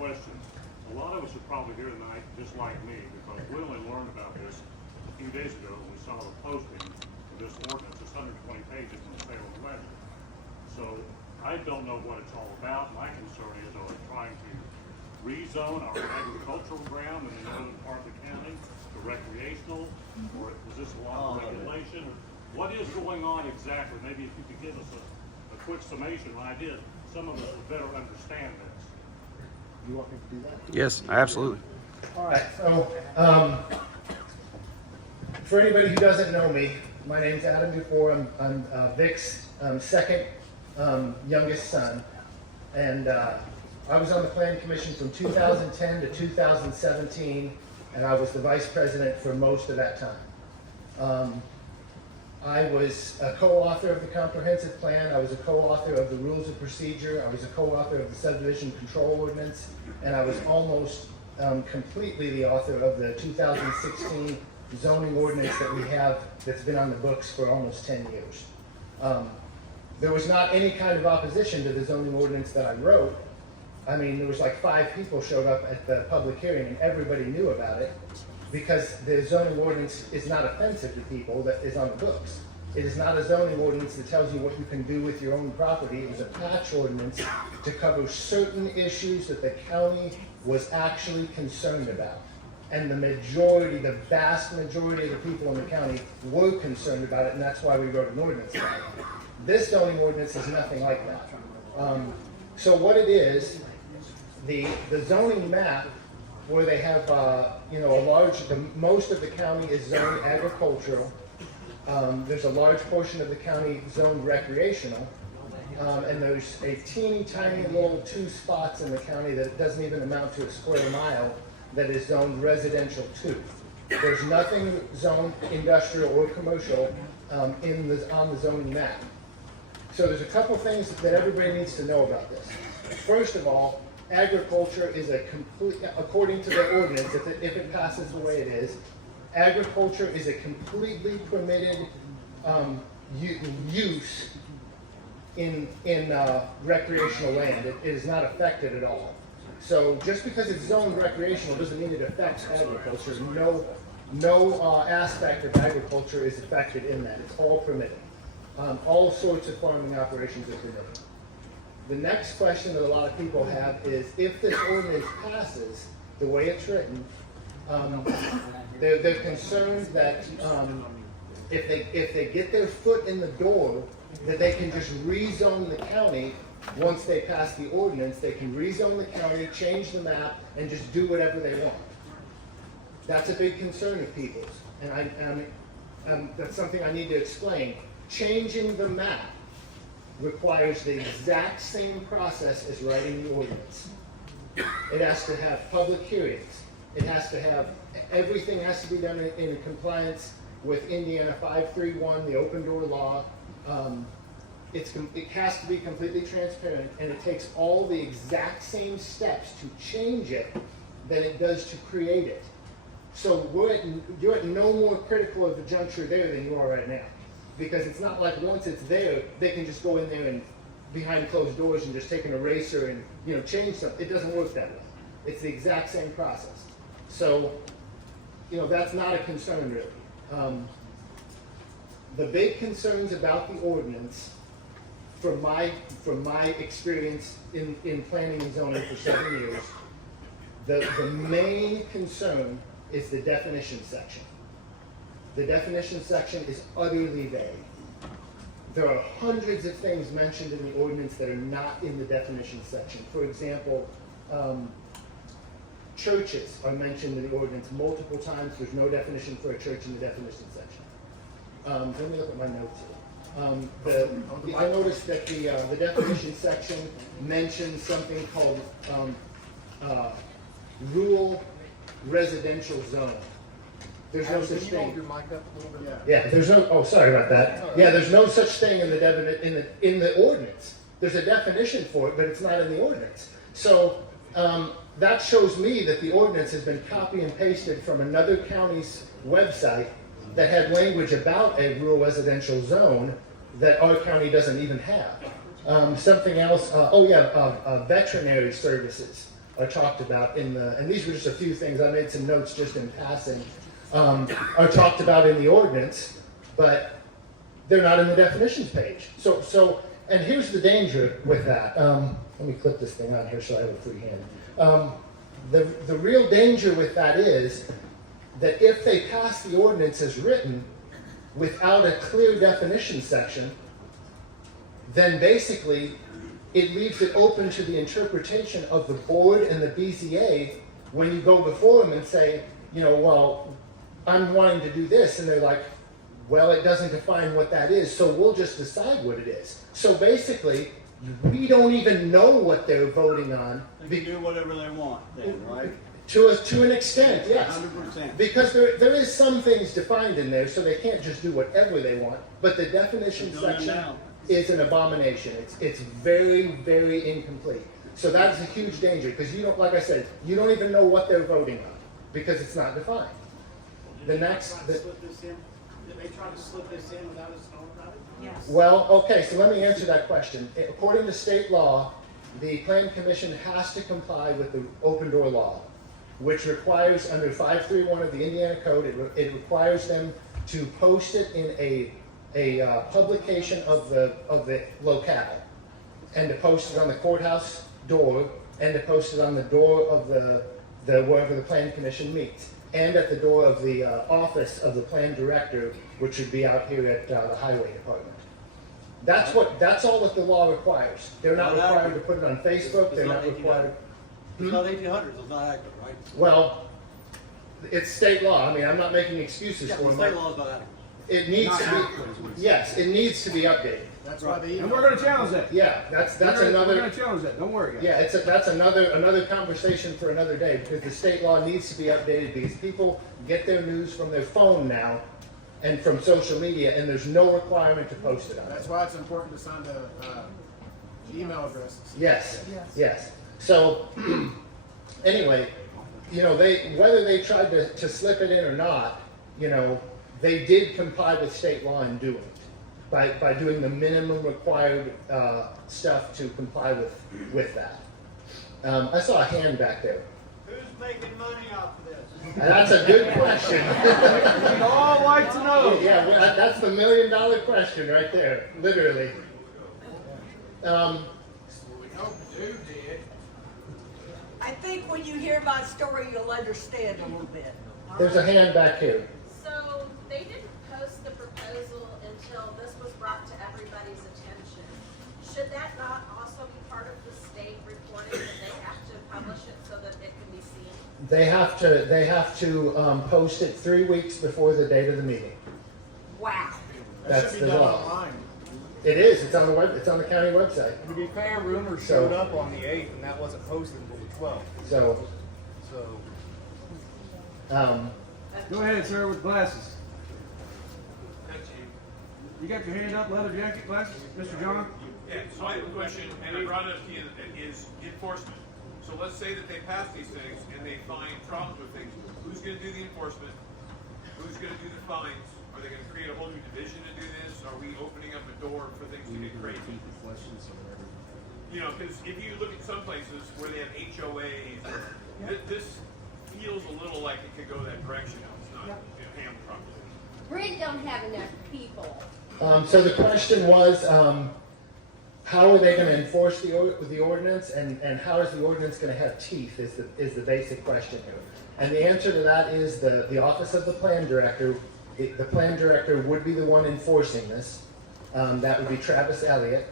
question. A lot of us are probably here tonight just like me, because we only learned about this a few days ago when we saw the posting of this ordinance. It's 120 pages in the Salem Ledger. So I don't know what it's all about. My concern is, are we trying to rezone our agricultural ground in the northern part of the county to recreational, or is this a law of regulation? What is going on exactly? Maybe if you could give us a quick summation. When I did, some of us would better understand this. You want me to do that? Yes, absolutely. All right, so for anybody who doesn't know me, my name's Adam Dufour. I'm Vic's second youngest son, and I was on the Planning Commission from 2010 to 2017, and I was the vice president for most of that time. I was a co-author of the comprehensive plan. I was a co-author of the rules of procedure. I was a co-author of the subdivision control ordinance, and I was almost completely the author of the 2016 zoning ordinance that we have that's been on the books for almost 10 years. There was not any kind of opposition to the zoning ordinance that I wrote. I mean, there was like 5 people showed up at the public hearing, and everybody knew about it, because the zoning ordinance is not offensive to people that is on the books. It is not a zoning ordinance that tells you what you can do with your own property. It was a patch ordinance to cover certain issues that the county was actually concerned about. And the majority, the vast majority of the people in the county were concerned about it, and that's why we wrote an ordinance about it. This zoning ordinance is nothing like that. So what it is, the zoning map, where they have, most of the county is zoned agricultural. There's a large portion of the county zoned recreational. And there's a teeny tiny little 2 spots in the county that doesn't even amount to a square mile that is zoned residential 2. There's nothing zoned industrial or commercial on the zoning map. So there's a couple things that everybody needs to know about this. First of all, agriculture is a complete, according to the ordinance, if it passes the way it is, agriculture is a completely permitted use in recreational land. It is not affected at all. So just because it's zoned recreational doesn't mean it affects agriculture. No aspect of agriculture is affected in that. It's all permitted. All sorts of farming operations are permitted. The next question that a lot of people have is, if this ordinance passes the way it's written, they're concerned that if they get their foot in the door, that they can just rezone the county. Once they pass the ordinance, they can rezone the county, change the map, and just do whatever they want. That's a big concern of people's, and that's something I need to explain. Changing the map requires the exact same process as writing the ordinance. It has to have public hearings. It has to have, everything has to be done in compliance with Indiana 531, the open door law. It has to be completely transparent, and it takes all the exact same steps to change it than it does to create it. So you're at no more critical of the juncture there than you are right now. Because it's not like once it's there, they can just go in there and behind closed doors and just take an eraser and change something. It doesn't work that way. It's the exact same process. So, that's not a concern really. The big concerns about the ordinance, from my experience in planning and zoning for 7 years, the main concern is the definition section. The definition section is utterly vague. There are hundreds of things mentioned in the ordinance that are not in the definition section. For example, churches are mentioned in the ordinance multiple times. There's no definition for a church in the definition section. Let me look at my notes here. I noticed that the definition section mentions something called rural residential zone. There's no such thing. Hold your mic up a little bit? Yeah, there's no. Oh, sorry about that. Yeah, there's no such thing in the ordinance. There's a definition for it, but it's not in the ordinance. So that shows me that the ordinance has been copy and pasted from another county's website that had language about a rural residential zone that our county doesn't even have. Something else. Veterinary services are talked about in the, and these were just a few things, I made some notes just in passing, are talked about in the ordinance, but they're not in the definitions page. And here's the danger with that. Let me clip this thing out here so I have a free hand. The real danger with that is that if they pass the ordinance as written without a clear definition section, then basically it leaves it open to the interpretation of the board and the BZA when you go before them and say, you know, well, I'm wanting to do this, and they're like, well, it doesn't define what that is, so we'll just decide what it is. So basically, we don't even know what they're voting on. They can do whatever they want then, right? To an extent, yes. 100%. Because there is some things defined in there, so they can't just do whatever they want. But the definition They're doing it section now. is an abomination. It's very, very incomplete. So that is a huge danger, because you don't, like I said, you don't even know what they're voting on, because it's not defined. The next, Did they try to slip this in without us knowing about it? Yes. well, okay, so let me answer that question. According to state law, the Plan Commission has to comply with the open door law, which requires, under 531 of the Indiana Code, it requires them to post it in a publication of the locale, and to post it on the courthouse door, and to post it on the door of the wherever the Plan Commission meets, and at the door of the office of the Plan Director, which would be out here at the Highway Department. That's all that the law requires. They're not required to put it on Facebook. They're not required. It's not 1800s, it's not active, right? Well, it's state law. I mean, I'm not making excuses Yeah, for the them. state law is not active. It needs to be. Yes, it needs to be updated. That's why they. And we're gonna challenge that. Yeah, that's We're another. gonna challenge that, don't worry, guys. Yeah, that's another conversation for another day, because the state law needs to be updated, because people get their news from their phone now and from social media, and there's no requirement to post it on it. That's why it's important to sign the email addresses. Yes, yes. So, anyway, you know, whether they tried to slip it in or not, you know, they did comply with state law in doing it, by doing the minimum required stuff to comply with that. I saw a hand back there. Who's making money off of this? That's a good question. We'd all like to know. Yeah, well, that's the $1 million question right there, literally. I think when you hear my story, you'll understand a little bit. There's a hand back here. So they didn't post the proposal until this was brought to everybody's attention. Should that not also be part of the state reporting that they have to publish it so that it can be seen? They have to post it 3 weeks before the date of the meeting. Wow. That That's should be the done law. online. It is. It's on the web. It's on the county website. To be fair, rumors So- showed up on the 8th, and that wasn't posted until the 12th. So, So, Go ahead, sir, with glasses. You got your hand up, leather jacket, glasses, Mr. John? Yeah, so I have a question, and I brought it up to you, is enforcement. So let's say that they pass these things and they find problems with things. Who's gonna do the enforcement? Who's gonna do the fines? Are they gonna create a whole new division to do this? Are we opening up a door for things to get crazy? You know, because if you look at some places where they have HOAs, this feels a little like it could go that direction now. It's not, handled properly. Brent don't have enough people. so the question was, how are they going to enforce the ordinance, and how is the ordinance going to have teeth? Is the basic question here. And the answer to that is the office of the plan director. The plan director would be the one enforcing this. That would be Travis Elliott.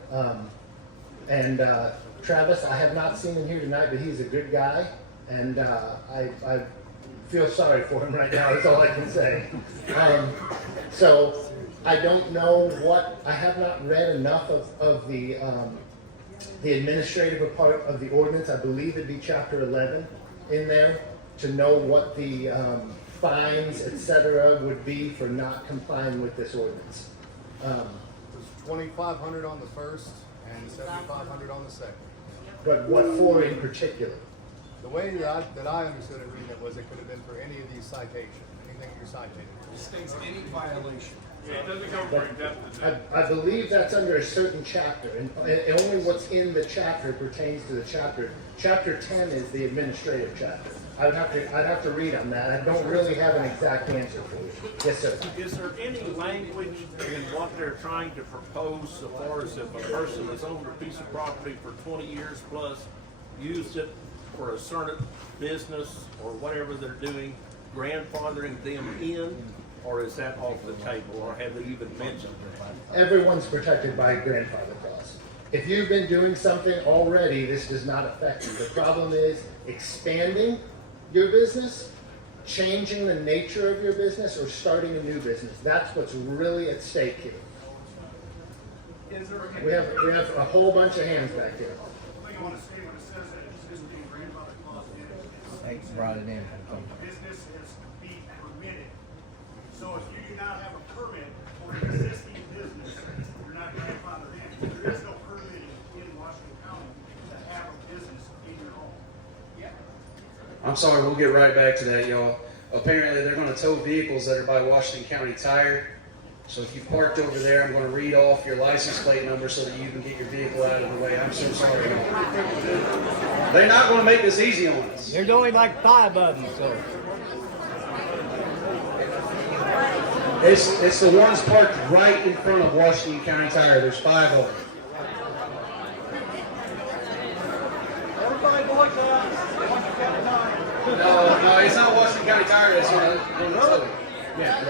And Travis, I have not seen him here tonight, but he's a good guy, and I feel sorry for him right now. That's all I can say. So I don't know I have not read enough of the administrative part of the ordinance. I believe it'd be chapter 11 in there to know what the fines, etc., would be for not complying with this ordinance. it was 2,500 on the first and 7,500 on the second. But what for in particular? The way that I understood it reading it was it could have been for any of these citations, anything you're citing. States any violation. It doesn't go for in-depth in that. I believe that's under a certain chapter, and only what's in the chapter pertains to the chapter. Chapter 10 is the administrative chapter. I'd have to read on that. I don't really have an exact answer for you. Yes, sir. Is there any language in what they're trying to propose so far as if a person has owned a piece of property for 20 years plus, used it for a certain business or whatever they're doing, grandfathering them in, or is that off the table, or have they even mentioned that? Everyone's protected by grandfather clause. If you've been doing something already, this does not affect you. The problem is expanding your business, changing the nature of your business, or starting a new business. That's what's really at stake here. We have a whole bunch of hands back here. What you want to say when it says that existing grandfather clause Thanks, brought it in. business is to be permitted. So if you do not have a permit for an existing business, you're not grandfathered in. There is no permitting in Washington County to have a business in your home. I'm sorry, we'll get right back to that, y'all. Apparently, they're going to tow vehicles that are by Washington County Tire. So if you parked over there, I'm going to read off your license plate number so that you can get your vehicle out of the way. I'm so sorry. They're not going to make this easy on us. There's only like 5 of them, so. It's the ones parked right in front of Washington County Tire. There's 5 of them. Everybody go like that. No, it's not Washington County Tire. It's another. Yeah.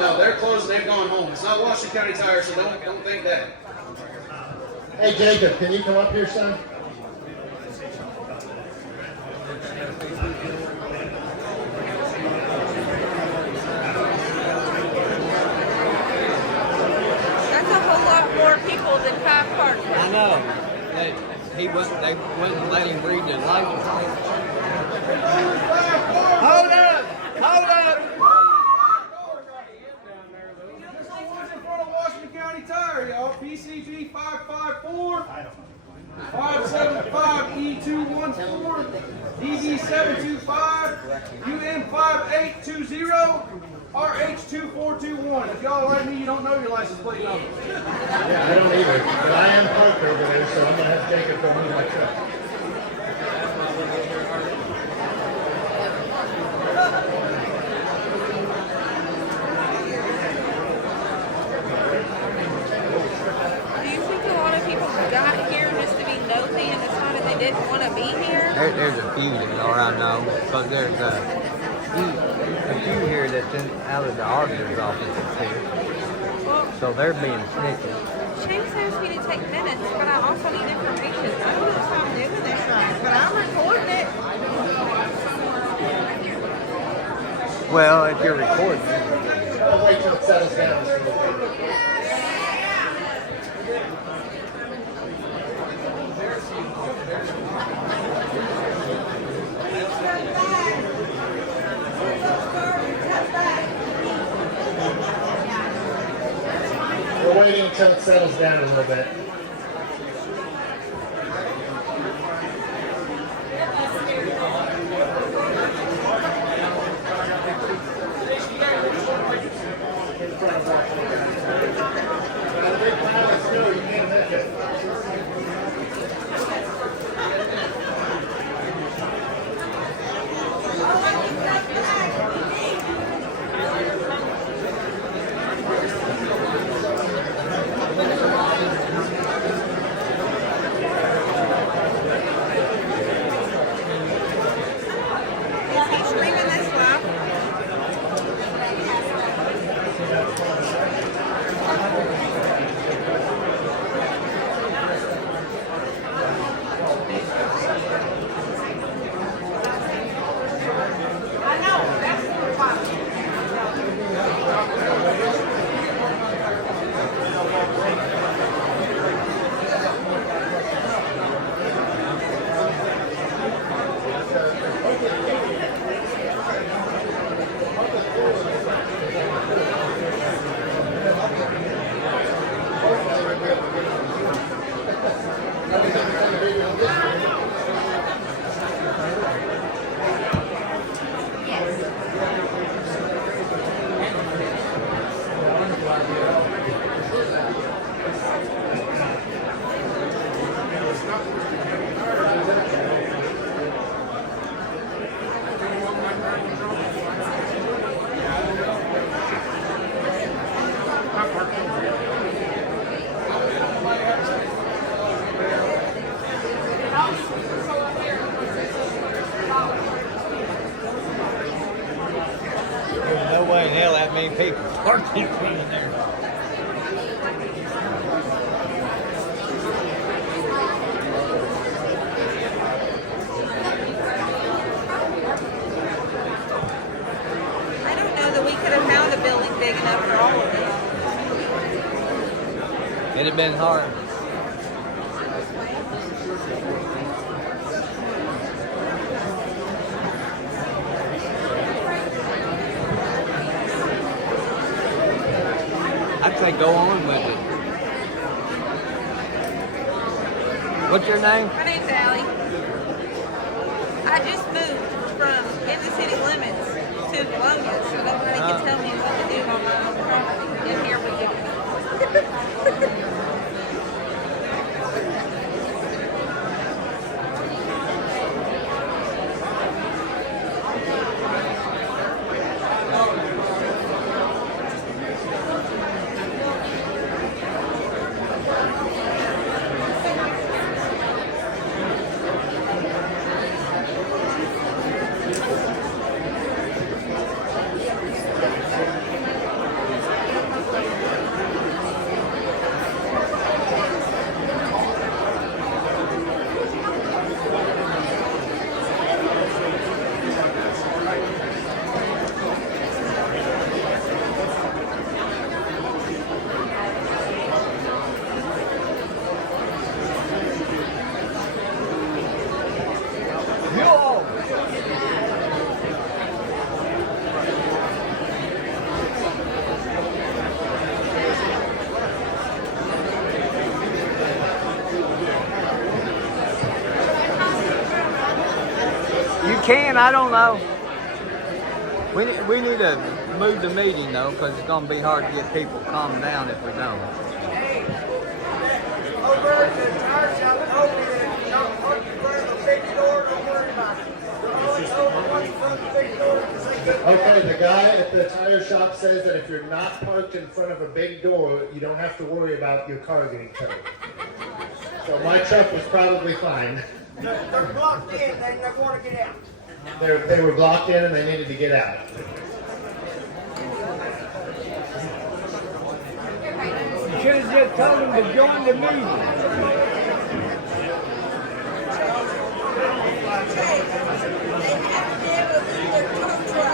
No, they're closed. They've gone home. It's not Washington County Tire, so don't think that. Hey, Jacob, can you come up here, son? That's a whole lot more people than 5 cars. I know. They wouldn't let him read the license plate. Hold up! Hold up! Just the ones in front of Washington County Tire, y'all. PCG 554, 575E214, DD725, UN5820, RH2421. If y'all like me, you don't know your license plate number. Yeah, I don't either, but I am parked over there, so I'm going to have Jacob go move my truck. Do you think a lot of people got here just to be nosy and decided they didn't want to be here? There's a few that are, I know, but there's a few here that's out of the auditor's office that's here. Well, So they're being snitchy. Chase asked me to take minutes, but I also need information. I don't know if I'm doing this right, but I'm recording it. Well, if you're recording, I'll wait till it settles down. We're waiting until it settles down a little bit. many people parking in there. I don't know that we could have found a building big enough for all of it. It'd have been hard. I'd say go on with it. What's your name? My name's Allie. I just moved from in the city limits to Bologna, so nobody can tell me what to do on my own property. And here we go. Can, I don't know. We need to move the meeting though, because it's going to be hard to get people calm down if we don't. Over at the tire shop, told me that if you're not parked in front of a big door, don't worry about it. You're always over one in front of the big door because they get Okay, the guy at the tire shop says that if you're not parked in front of a big door, you don't have to worry about your car getting towed. So my truck was probably fine. they're blocked in, they want to get out. They were blocked in and they needed to get out. You should have just told them to join the meeting. They have to be able to leave their tow truck.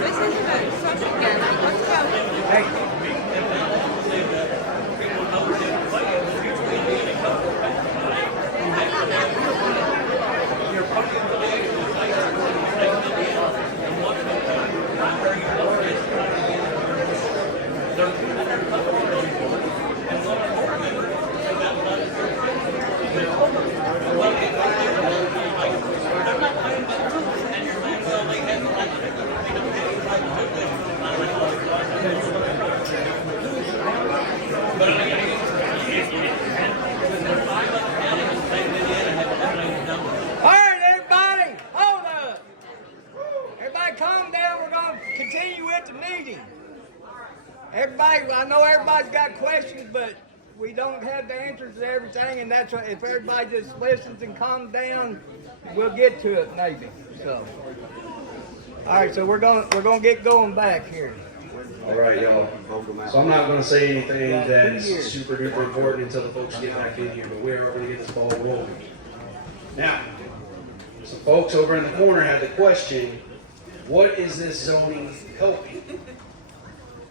This isn't a social gathering. Let's go. Alright, everybody, hold up. Everybody calm down, we're going to continue with the meeting. Everybody, I know everybody's got questions, but we don't have the answers to everything, and that's why if everybody just listens and calms down, we'll get to it maybe. So, alright, so we're gonna get going back here. All right, y'all. So I'm not going to say anything that's super duper important until the folks get back in here, but we're going to get this ball rolling. Now, some folks over in the corner had the question, what is this zoning helping?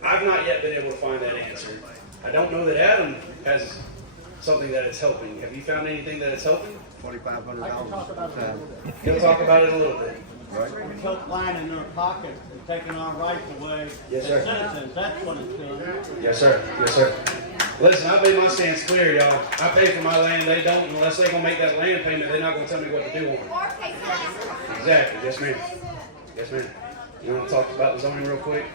I've not yet been able to find that answer. I don't know that Adam has something that it's helping. Have you found anything that it's helping? $2,500. He'll talk about it a little bit. We took line in their pocket and taking our rights away. Yes, sir. As citizens, that's what it's doing. Yes, sir. Yes, sir. Listen, I made my stance clear, y'all. I pay for my land. They don't. Unless they're going to make that land payment, they're not going to tell me what to do on it. Exactly, yes ma'am. Yes ma'am. You wanna talk about the zoning real quick?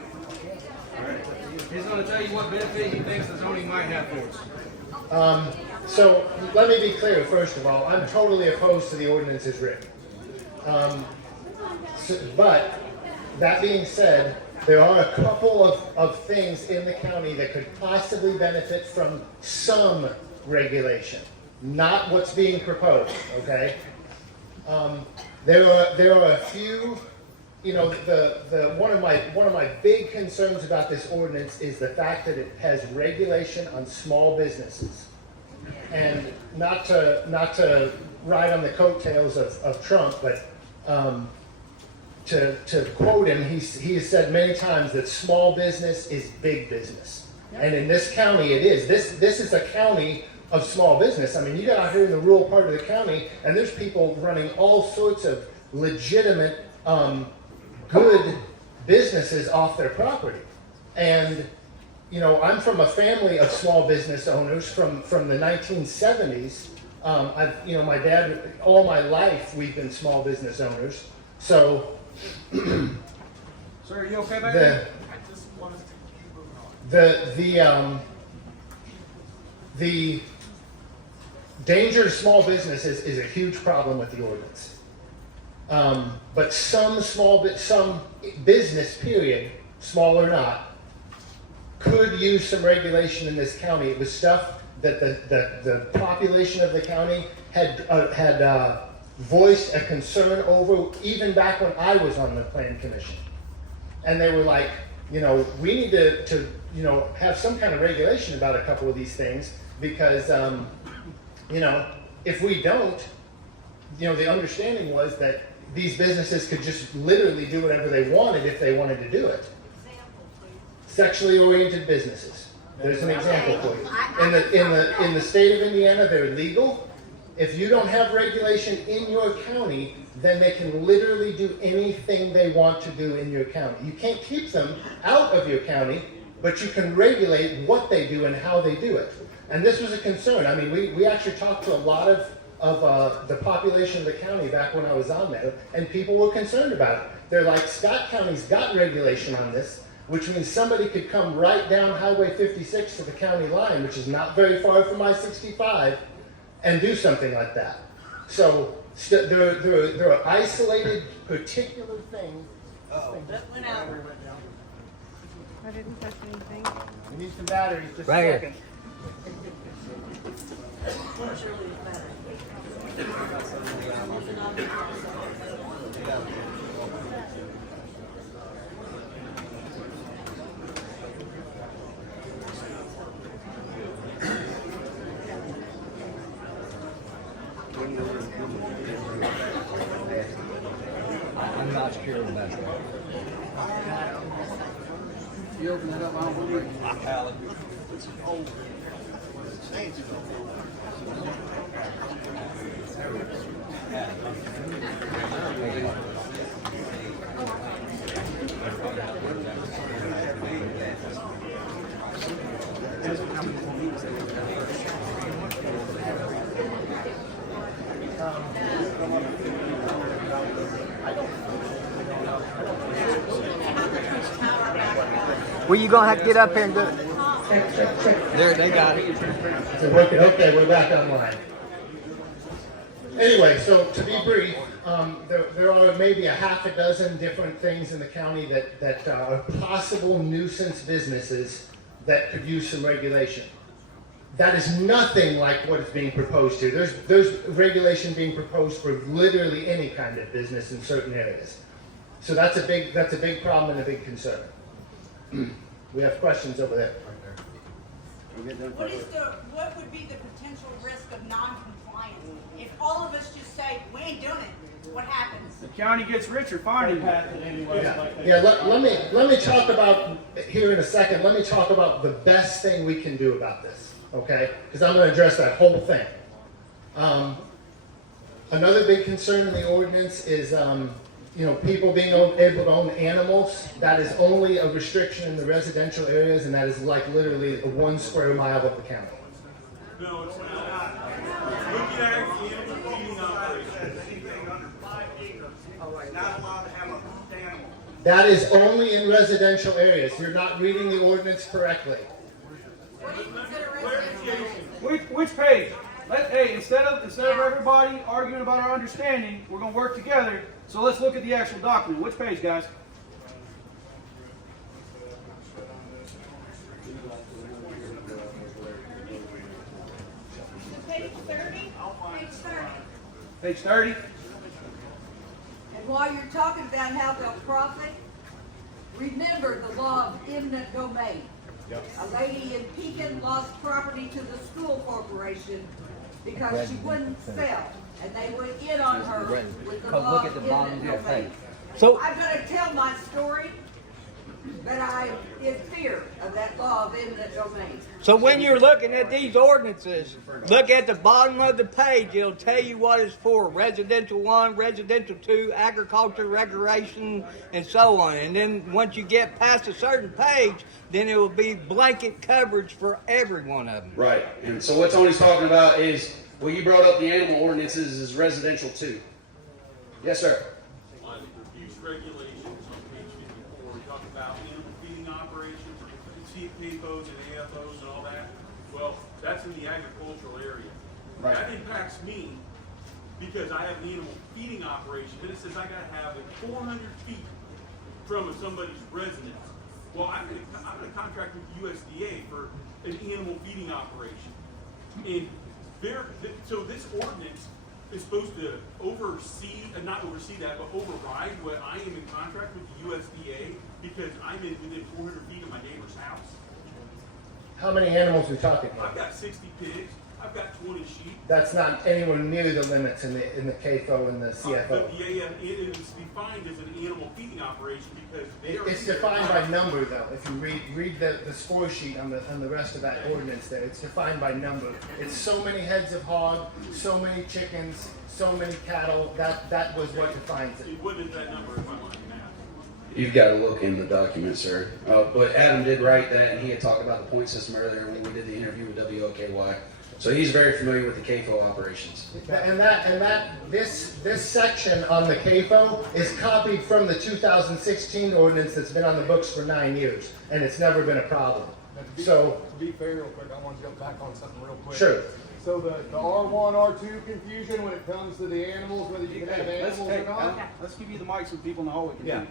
Alright. He's gonna tell you what benefit he thinks the zoning might have for us. So let me be clear, first of all, I'm totally opposed to the ordinance as written. But that being said, there are a couple of things in the county that could possibly benefit from some regulation, not what's being proposed, okay? There are a few, you know, one of my big concerns about this ordinance is the fact that it has regulation on small businesses. And not to ride on the coattails of Trump, but to quote him, he has said many times that small business is big business. And in this county it is. This is a county of small business. I mean, you get out here in the rural part of the county and there's people running all sorts of legitimate, good businesses off their property. And you know, I'm from a family of small business owners from the 1970s. You know, my dad, all my life, we've been small business owners. So, Sir, are you okay back there? The danger to small businesses is a huge problem with the ordinance. But some business, period, small or not, could use some regulation in this county. It was stuff that the population of the county had voiced a concern over even back when I was on the Plan Commission. And they were like, you know, we need to you know, have some kind of regulation about a couple of these things because, you know, if we don't, you know, the understanding was that these businesses could just literally do whatever they wanted if they wanted to do it. Sexually oriented businesses. There's an example for you. In the state of Indiana, they're legal. If you don't have regulation in your county, then they can literally do anything they want to do in your county. You can't keep them out of your county, but you can regulate what they do and how they do it. And this was a concern. I mean, we actually talked to a lot of the population of the county back when I was on there, and people were concerned about it. They're like, Scott County's got regulation on this, which means somebody could come right down Highway 56 to the county line, which is not very far from I-65, and do something like that. So there are isolated, particular things. That went out. I didn't touch anything. We need some batteries, just Right a here. second. I'm not sure of that. You open that up, I don't believe it. It's old. Well, you gonna have to get up here and do it. There, they got it. So okay, we're back online. Anyway, so to be brief, there are maybe a half a dozen different things in the county that are possible nuisance businesses that could use some regulation. That is nothing like what is being proposed here. There's regulation being proposed for literally any kind of business in certain areas. So that's a big problem and a big concern. We have questions over there. What would be the potential risk of non-compliance? If all of us just say, we ain't doing it, what happens? The county gets richer finding that. Yeah, let me talk about, here in a second, let me talk about the best thing we can do about this, okay? Because I'm going to address that whole thing. Another big concern in the ordinance is, you know, people being able to own animals. That is only a restriction in the residential areas, and that is like literally 1 square mile of the county. No, it's not. Look at our animal feeding operation. Anything under 5 acres not allowed to have a hoofed animal. That is only in residential areas. You're not reading the ordinance correctly. What do you consider residential? Which page? Hey, instead of everybody arguing about our understanding, we're gonna work together. So let's look at the actual document. Which page, guys? Page 30? Page 30. Page 30. And while you're talking about how they'll profit, remember the law of eminent domain. A lady in Pekin lost property to the school corporation because she wouldn't sell, and they went in on her with the law of eminent domain. So I'm gonna tell my story, but I'm in fear of that law of eminent domain. So when you're looking at these ordinances, look at the bottom of the page. It'll tell you what it's for. Residential 1, residential 2, agriculture, recreation, and so on. And then once you get past a certain page, then it will be blanket coverage for every one of them. Right. And so what Tony's talking about is, well, you brought up the animal ordinances is residential 2. Yes, sir. On use regulations on page 54, we talk about animal feeding operations, CPOs and AFOs and all that. Well, that's in the agricultural area. Right. That impacts me because I have an animal feeding operation, and it says I gotta have it 400 feet from somebody's residence. Well, I'm gonna contract with USDA for an animal feeding operation. And so this ordinance is supposed to oversee, not oversee that, but override what I am in contract with the USDA because I'm within 400 feet of my neighbor's house. How many animals are we talking I've about? got 60 pigs. I've got 20 sheep. That's not anywhere near the limits in the KFO and the CFO. But the AM, it is defined as an animal feeding operation because they are. It's defined by number, though. If you read the score sheet on the rest of that ordinance there, it's defined by number. It's so many heads of hog, so many chickens, so many cattle. That was what defines it. What is that number in my mind now? You've got to look in the document, sir. But Adam did write that, and he had talked about the point system earlier when we did the interview with WOKY. So he's very familiar with the KFO operations. And this section on the KFO is copied from the 2016 ordinance that's been on the books for 9 years, and it's never been a problem. To be fair, real quick, I want to jump back on something real quick. Sure. So the R1, R2 confusion when it comes to the animals, whether you can have animals or not. Let's give you the mic so people in the hallway can Yeah. hear.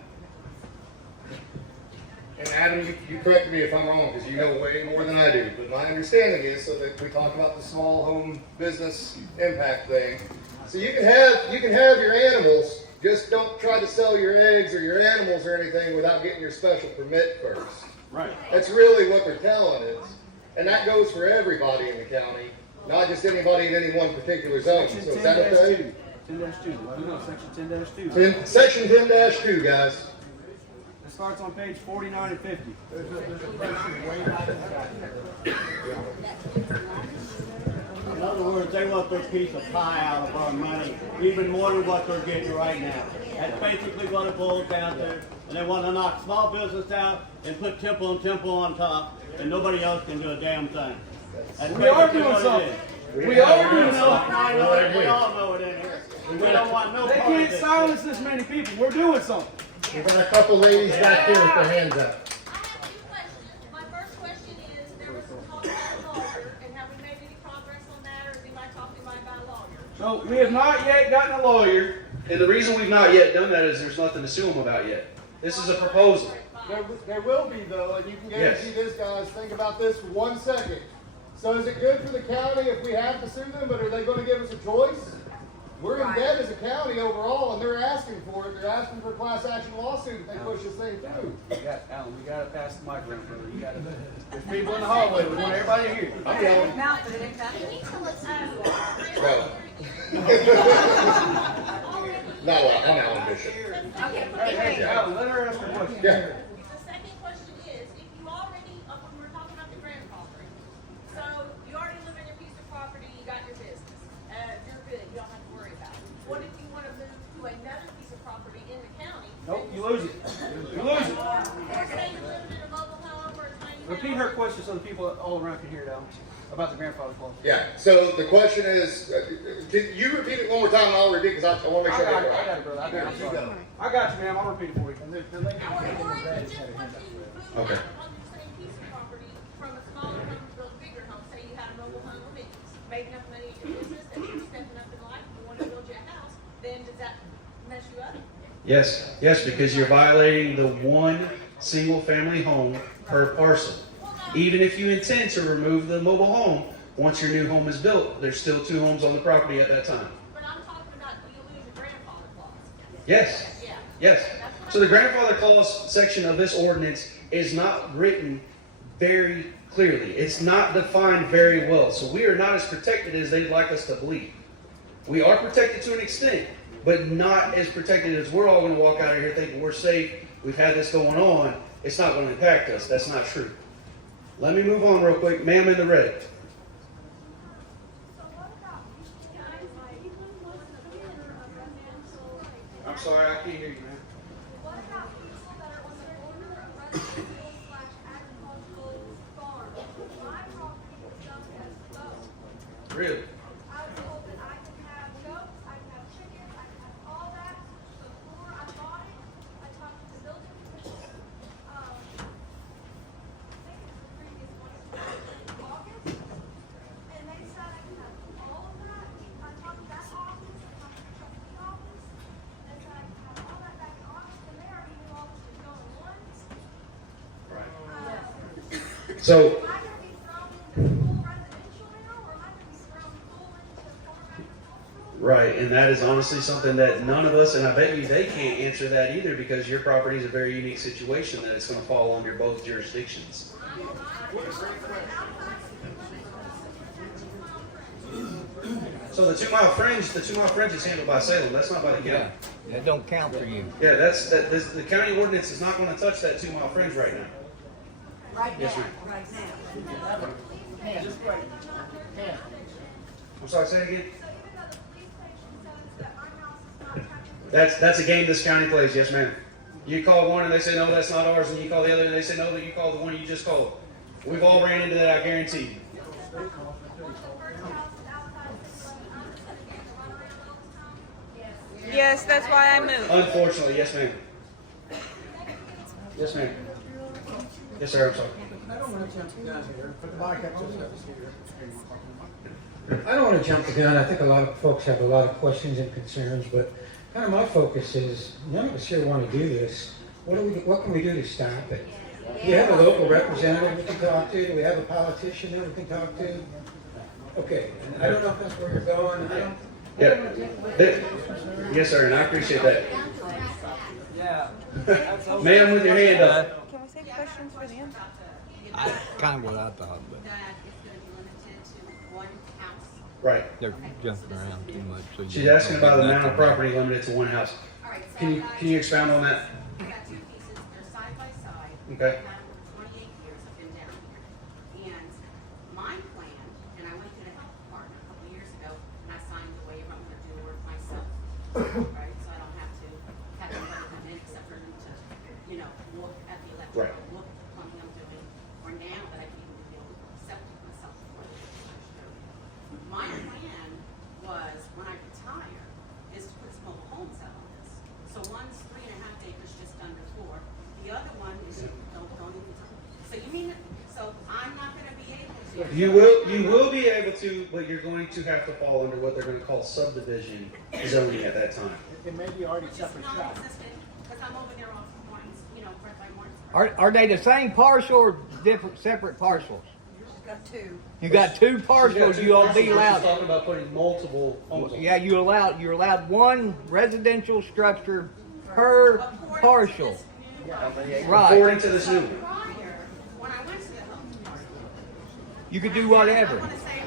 And Adam, you correct me if I'm wrong, because you know way more than I do, but my understanding is, so that we talk about the small home business impact thing. So you can have your animals, just don't try to sell your eggs or your animals or anything without getting your special permit first. Right. That's really what they're telling us. And that goes for everybody in the county, not just anybody in any one particular zone. So is that okay? 10-2. No, section 10-2. Section 10-2, guys. It starts on page 49 and 50. There's a question way back in the back. In other words, they want their piece of pie out of our money, even more than what they're getting right now. That's basically what it boils down to. And they want to knock small business out and put Temple and Temple on top, and nobody else can do a damn thing. That's We are basically doing what it something. is. We are doing something. I know it. We all know it in here. We don't want no They part of can't this. silence this many people. We're doing something. We've got a couple ladies back here with their hands up. I have two questions. My first question is, there was some talk about a lawyer, and have we made any progress on that, or is anybody talking about a lawyer? So we have not yet gotten a lawyer. And the reason we've not yet done that is there's nothing to sue them about yet. This is a proposal. There will be though, and you can guarantee this, guys. Think about this for 1 second. So is it good for the county if we have to sue them, but are they going to give us a choice? We're in debt as a county overall, and they're asking for it. They're asking for a class action lawsuit if they push this thing through. Alan, we gotta pass the mic around, brother. You gotta. There's people in the hallway. We want everybody to hear. I'm yelling. Can you tell us, Not a lot. I'm Alan Bishop. Hey, Alan, let her ask her question. Yeah. The second question is, if you already, when we're talking about the grandfathering, so you already live in your piece of property, you got your business, you're good, you don't have to worry about it. What if you want to move to another piece of property in the county? Nope, you lose it. You lose it. Or say you're living in a mobile home or a tiny house. Repeat her question so the people people all around can hear now about the grandfather clause. Yeah, so the question is, can you repeat it one more time and I'll repeat because I want to make sure I get it right. I got it, brother. I got it. There you go. I got you, ma'am. I'll repeat it for you. Or even just once you move Okay. out on your same piece of property from a smaller home to a bigger home, say you had a mobile home, or maybe made enough money in your business that you're stepping up in life, you want to build you a house, then does that mess you up? Yes, because you're violating the one single family home per parcel. Even if you intend to remove the mobile home, once your new home is built, there's still 2 homes on the property at that time. But I'm talking about, do you lose your grandfather clause? Yes. Yeah. Yes. So the grandfather clause section of this ordinance is not written very clearly. It's not defined very well. So we are not as protected as they'd like us to believe. We are protected to an extent, but not as protected as we're all going to walk out of here thinking we're safe. We've had this going on. It's not going to impact us. That's not true. Let me move on real quick. Ma'am in the red. I'm sorry, I can't hear you, man. What about people that are on the border of residential/agricultural farms? My property was zoned as both. Really? I was told that I can have goats, I can have chickens, I can have all that. So before I bought it, I talked to the building commissioner. I think it was the previous one, in August. And they said I can have all of that. I talked to that office, I talked to the trustee office. They said I can have all that back in August, and they already knew all this was going on. So, Am I gonna be thrown into full residential now, or am I gonna be thrown full into farm agricultural? right, and that is honestly something that none of us, and I bet you they can't answer that either because your property is a very unique situation that it's going to fall under both jurisdictions. So the 2 mile fringe is handled by Salem. That's not by the county. That don't count for you. Yeah, the county ordinance is not going to touch that 2 mile fringe right now. Right Yes, now, ma'am. right now. I'm sorry, say it again. So even though the police station says that my house is not technically. That's a game this county plays, yes ma'am. You call one and they say, no, that's not ours, and you call the other and they say, no, that you call the one you just called. We've all ran into that, I guarantee you. Yes, that's why I moved. Unfortunately, yes ma'am. Yes ma'am. Yes sir, I'm sorry. I don't want to jump the gun here. Put the mic up just I don't want to jump the gun. I think a lot of folks have a lot of questions and concerns, but kind of my focus is none of us here want to do this. What can we do to stop it? Do you have a local representative we can talk to? Do we have a politician that we can talk to? Okay, and I don't know if that's where you're going. Yes sir, and I appreciate that. Yeah. Ma'am with your hand up. Can I save questions for them? Kind of what I thought, but That it's gonna be limited to one house. Right. they're jumping around too much. So She's asking about the amount of property limited to one house. All right, so Can you expound on that? I got 2 pieces, they're side by side. Okay. I've had them for 28 years, I've been down here. And my plan, and I went to the health department a couple years ago, and I signed the waiver, I'm gonna do the work myself. Right, so I don't have to have anybody come in except for them to, look at the electrical, Right. look at the plumbing I'm doing, or now that I can even do the septic myself before I get to my plan was, when I retire, is to put some mobile homes out on this. So one's 3.5 acres, just under 4. The other one is, don't even, so you mean, so I'm not gonna be able to. You will be able to, but you're going to have to fall under what they're going to call subdivision zoning at that time. It may be already Which is separate tracks. non-existent, because I'm over there off of Martin's, right by Martin's. are they the same parcel or different separate parcels? She's got 2. You got 2 parcels. You all be She's allowed. talking about putting multiple homes on. Yeah, you're allowed one residential structure per parcel. Right. According to this new one. Prior, when I went to the health department, You could do whatever. I want to say, I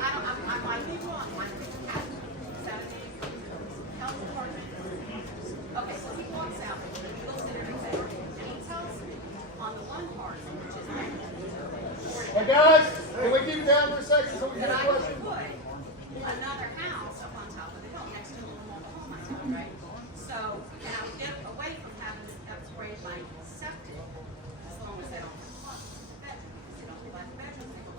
need you on one, 7 acres, health department. Okay, so he walks out, he goes in there and says, and he tells me, on the one parcel, which is Hey guys, can we keep it down for a second so we can that get I a could question? put another house up on top of the hill next to a little mobile home I have, right? So, and I would get away from having to upgrade my septic, as long as they don't have closets in the bedroom, because they don't like bedrooms, they go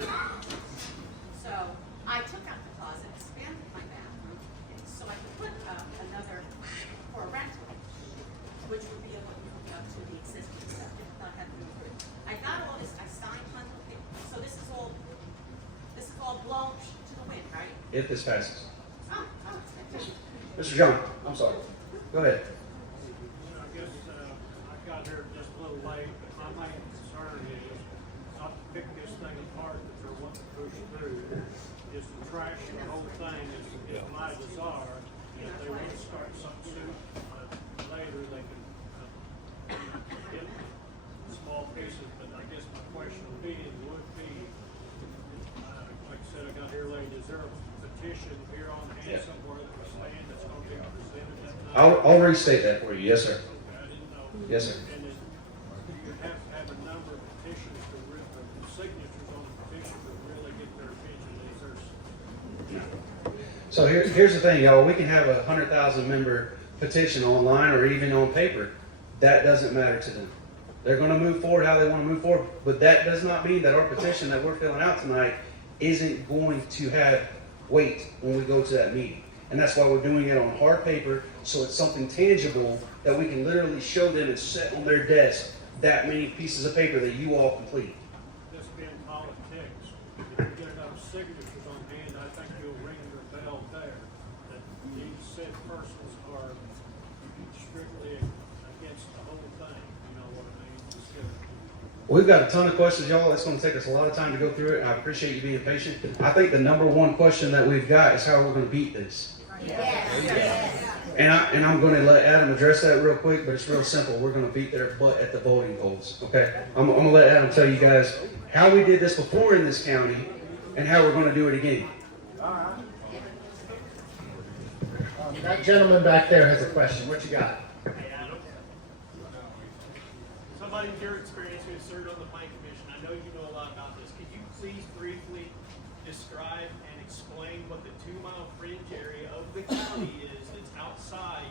all blown to the wind, right? if this passes. Oh, okay. Mr. John, I'm sorry. Go ahead. I guess I got here just a little late, but my main concern is not to pick this thing apart that they're wanting to push through. Is to trash the whole thing is my desire. If they want to start something soon, later, they can get small pieces. But I guess my question would be, like I said, I got here late, is there a petition here on hand somewhere that was saying that's going to be presented that night? I'll restate that for you. Yes, sir. I didn't know. Yes, sir. And you have to have a number of petitions to signatures on the petition to really get their attention. So here's the thing, y'all. We can have 100,000 member petition online or even on paper. That doesn't matter to them. They're going to move forward how they want to move forward. But that does not mean that our petition that we're filling out tonight isn't going to have weight when we go to that meeting. And that's why we're doing it on hard paper, so it's something tangible that we can literally show them and set on their desk that many pieces of paper that you all complete. This being politics, if you get enough signatures on hand, I think you'll ring your bell there that these said persons are strictly against the whole thing. You know what I mean? Just get We've got a ton of questions, y'all. It's going to take us a lot of time to go through it, and I appreciate you being patient. I think the number one question that we've got is how we're going to beat this. And I'm going to let Adam address that real quick, but it's real simple. We're going to beat their butt at the voting polls, okay? I'm going to let Adam tell you guys how we did this before in this county and how we're going to do it again. That gentleman back there has a question. What you got? Hey, Adam. Somebody with your experience who has served on the Plan Commission, I know you know a lot about this. Could you please briefly describe and explain what the 2-mile fringe area of the county is that's outside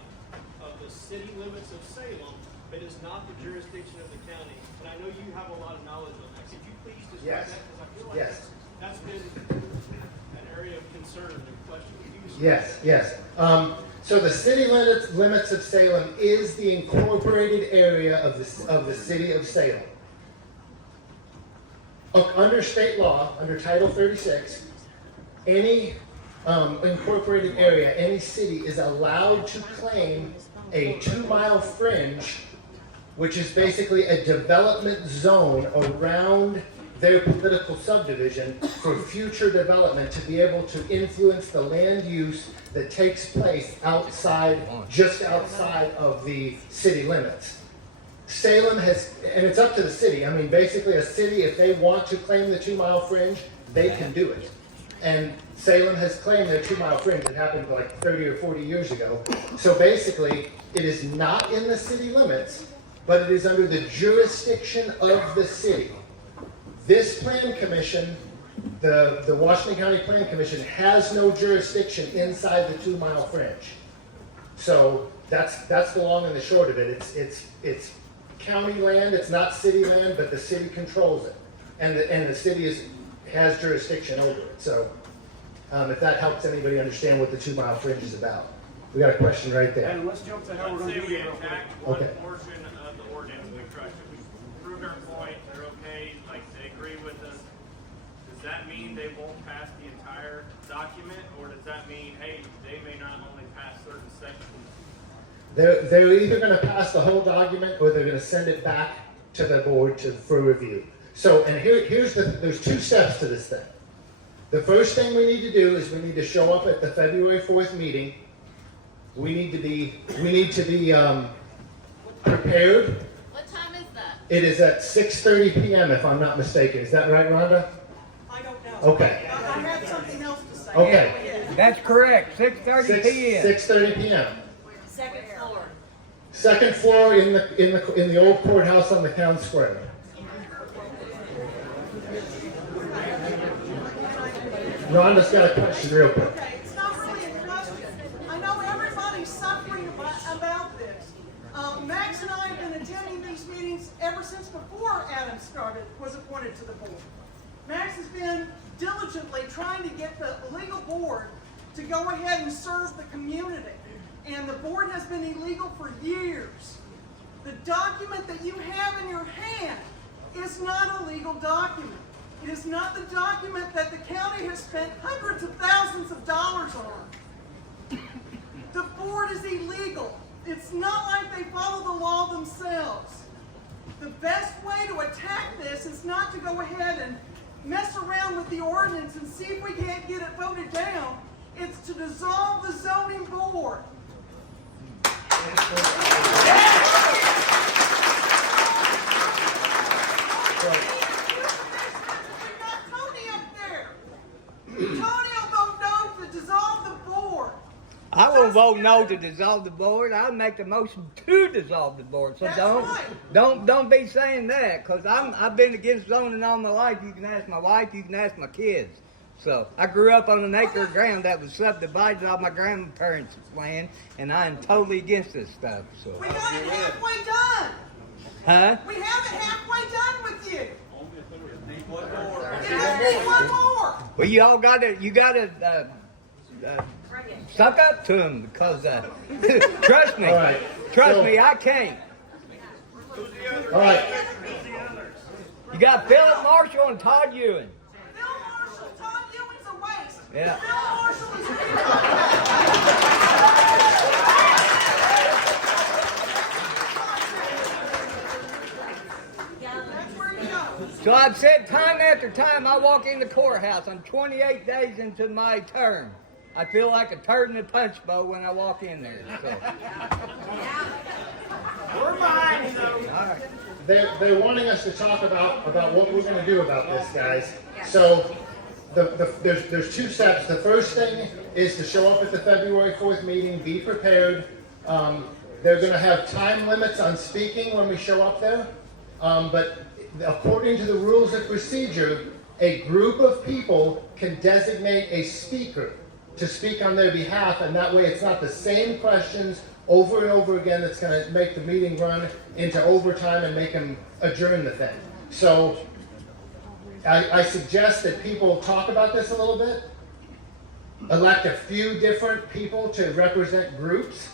of the city limits of Salem, but is not the jurisdiction of the county? And I know you have a lot of knowledge on that. Could you please describe that? Because I feel like that's been an area of concern and question. Yes. So the city limits of Salem is the incorporated area of the city of Salem. Under state law, under Title 36, any incorporated area, any city is allowed to claim a 2-mile fringe, which is basically a development zone around their political subdivision for future development to be able to influence the land use that takes place just outside of the city limits. Salem has, and it's up to the city. I mean, basically a city, if they want to claim the 2-mile fringe, they can do it. And Salem has claimed their 2-mile fringe. It happened like 30 or 40 years ago. So basically, it is not in the city limits, but it is under the jurisdiction of the city. This plan commission, the Washington County Plan Commission, has no jurisdiction inside the 2-mile fringe. So that's the long and the short of it. It's county land. It's not city land, but the city controls it, and the city has jurisdiction over it. So if that helps anybody understand what the 2-mile fringe is about, we got a question right there. And let's jump to how we're going to do it real quick. One portion of the ordinance, we crushed it. We proved our point. They're okay. Like they agree with us. Does that mean they won't pass the entire document, or does that mean, hey, they may not only pass certain sections? They're either going to pass the whole document or they're going to send it back to the board for review. So, and there's 2 steps to this thing. The first thing we need to do is we need to show up at the February 4th meeting. We need to be prepared. What time is that? It is at 6:30 p.m. if I'm not mistaken. Is that right, Rhonda? I don't know. Okay. I have something else to say. Okay. That's correct. 6:30 p.m. 6:30 p.m. Second floor. Second floor in the old courthouse on the town square. Rhonda's got a question real quick. Okay, it's not really a question. I know everybody's suffering about this. Max and I have been attending these meetings ever since before Adam was appointed to the board. Max has been diligently trying to get the legal board to go ahead and serve the community. And the board has been illegal for years. The document that you have in your hand is not a legal document. It is not the document that the county has spent hundreds of thousands of dollars on. The board is illegal. It's not like they follow the law themselves. The best way to attack this is not to go ahead and mess around with the ordinance and see if we can't get it voted down. It's to dissolve the zoning board. I won't vote no to dissolve the board. I'll make the motion to dissolve the board. So don't be saying that, because I've been against zoning all my life. You can ask my wife, you can ask my kids. So I grew up on an acre of ground that was subdivided off my grandparents' land, and I am totally against this stuff. So we got it halfway done. Huh? We have it halfway done with you. It just needs one more. Well, you gotta suck up to him, because trust me, right. Trust me, I can't. All right. You got Philip Marshall and Todd Ewing. Phil Marshall, Todd Ewing's a waste. Yeah. Phil Marshall is That's where you go. So I've said time after time, I walk in the courthouse. I'm 28 days into my term. I feel like a turd in a punch bowl when I walk in there. So. We're behind you, though. All right. They're wanting us to talk about what we're going to do about this, guys. So there's two steps. The first thing is to show up at the February 4th meeting, be prepared. They're going to have time limits on speaking when we show up there. But according to the rules of procedure, a group of people can designate a speaker to speak on their behalf, and that way it's not the same questions over and over again that's going to make the meeting run into overtime and make them adjourn the thing. So I suggest that people talk about this a little bit, elect a few different people to represent groups.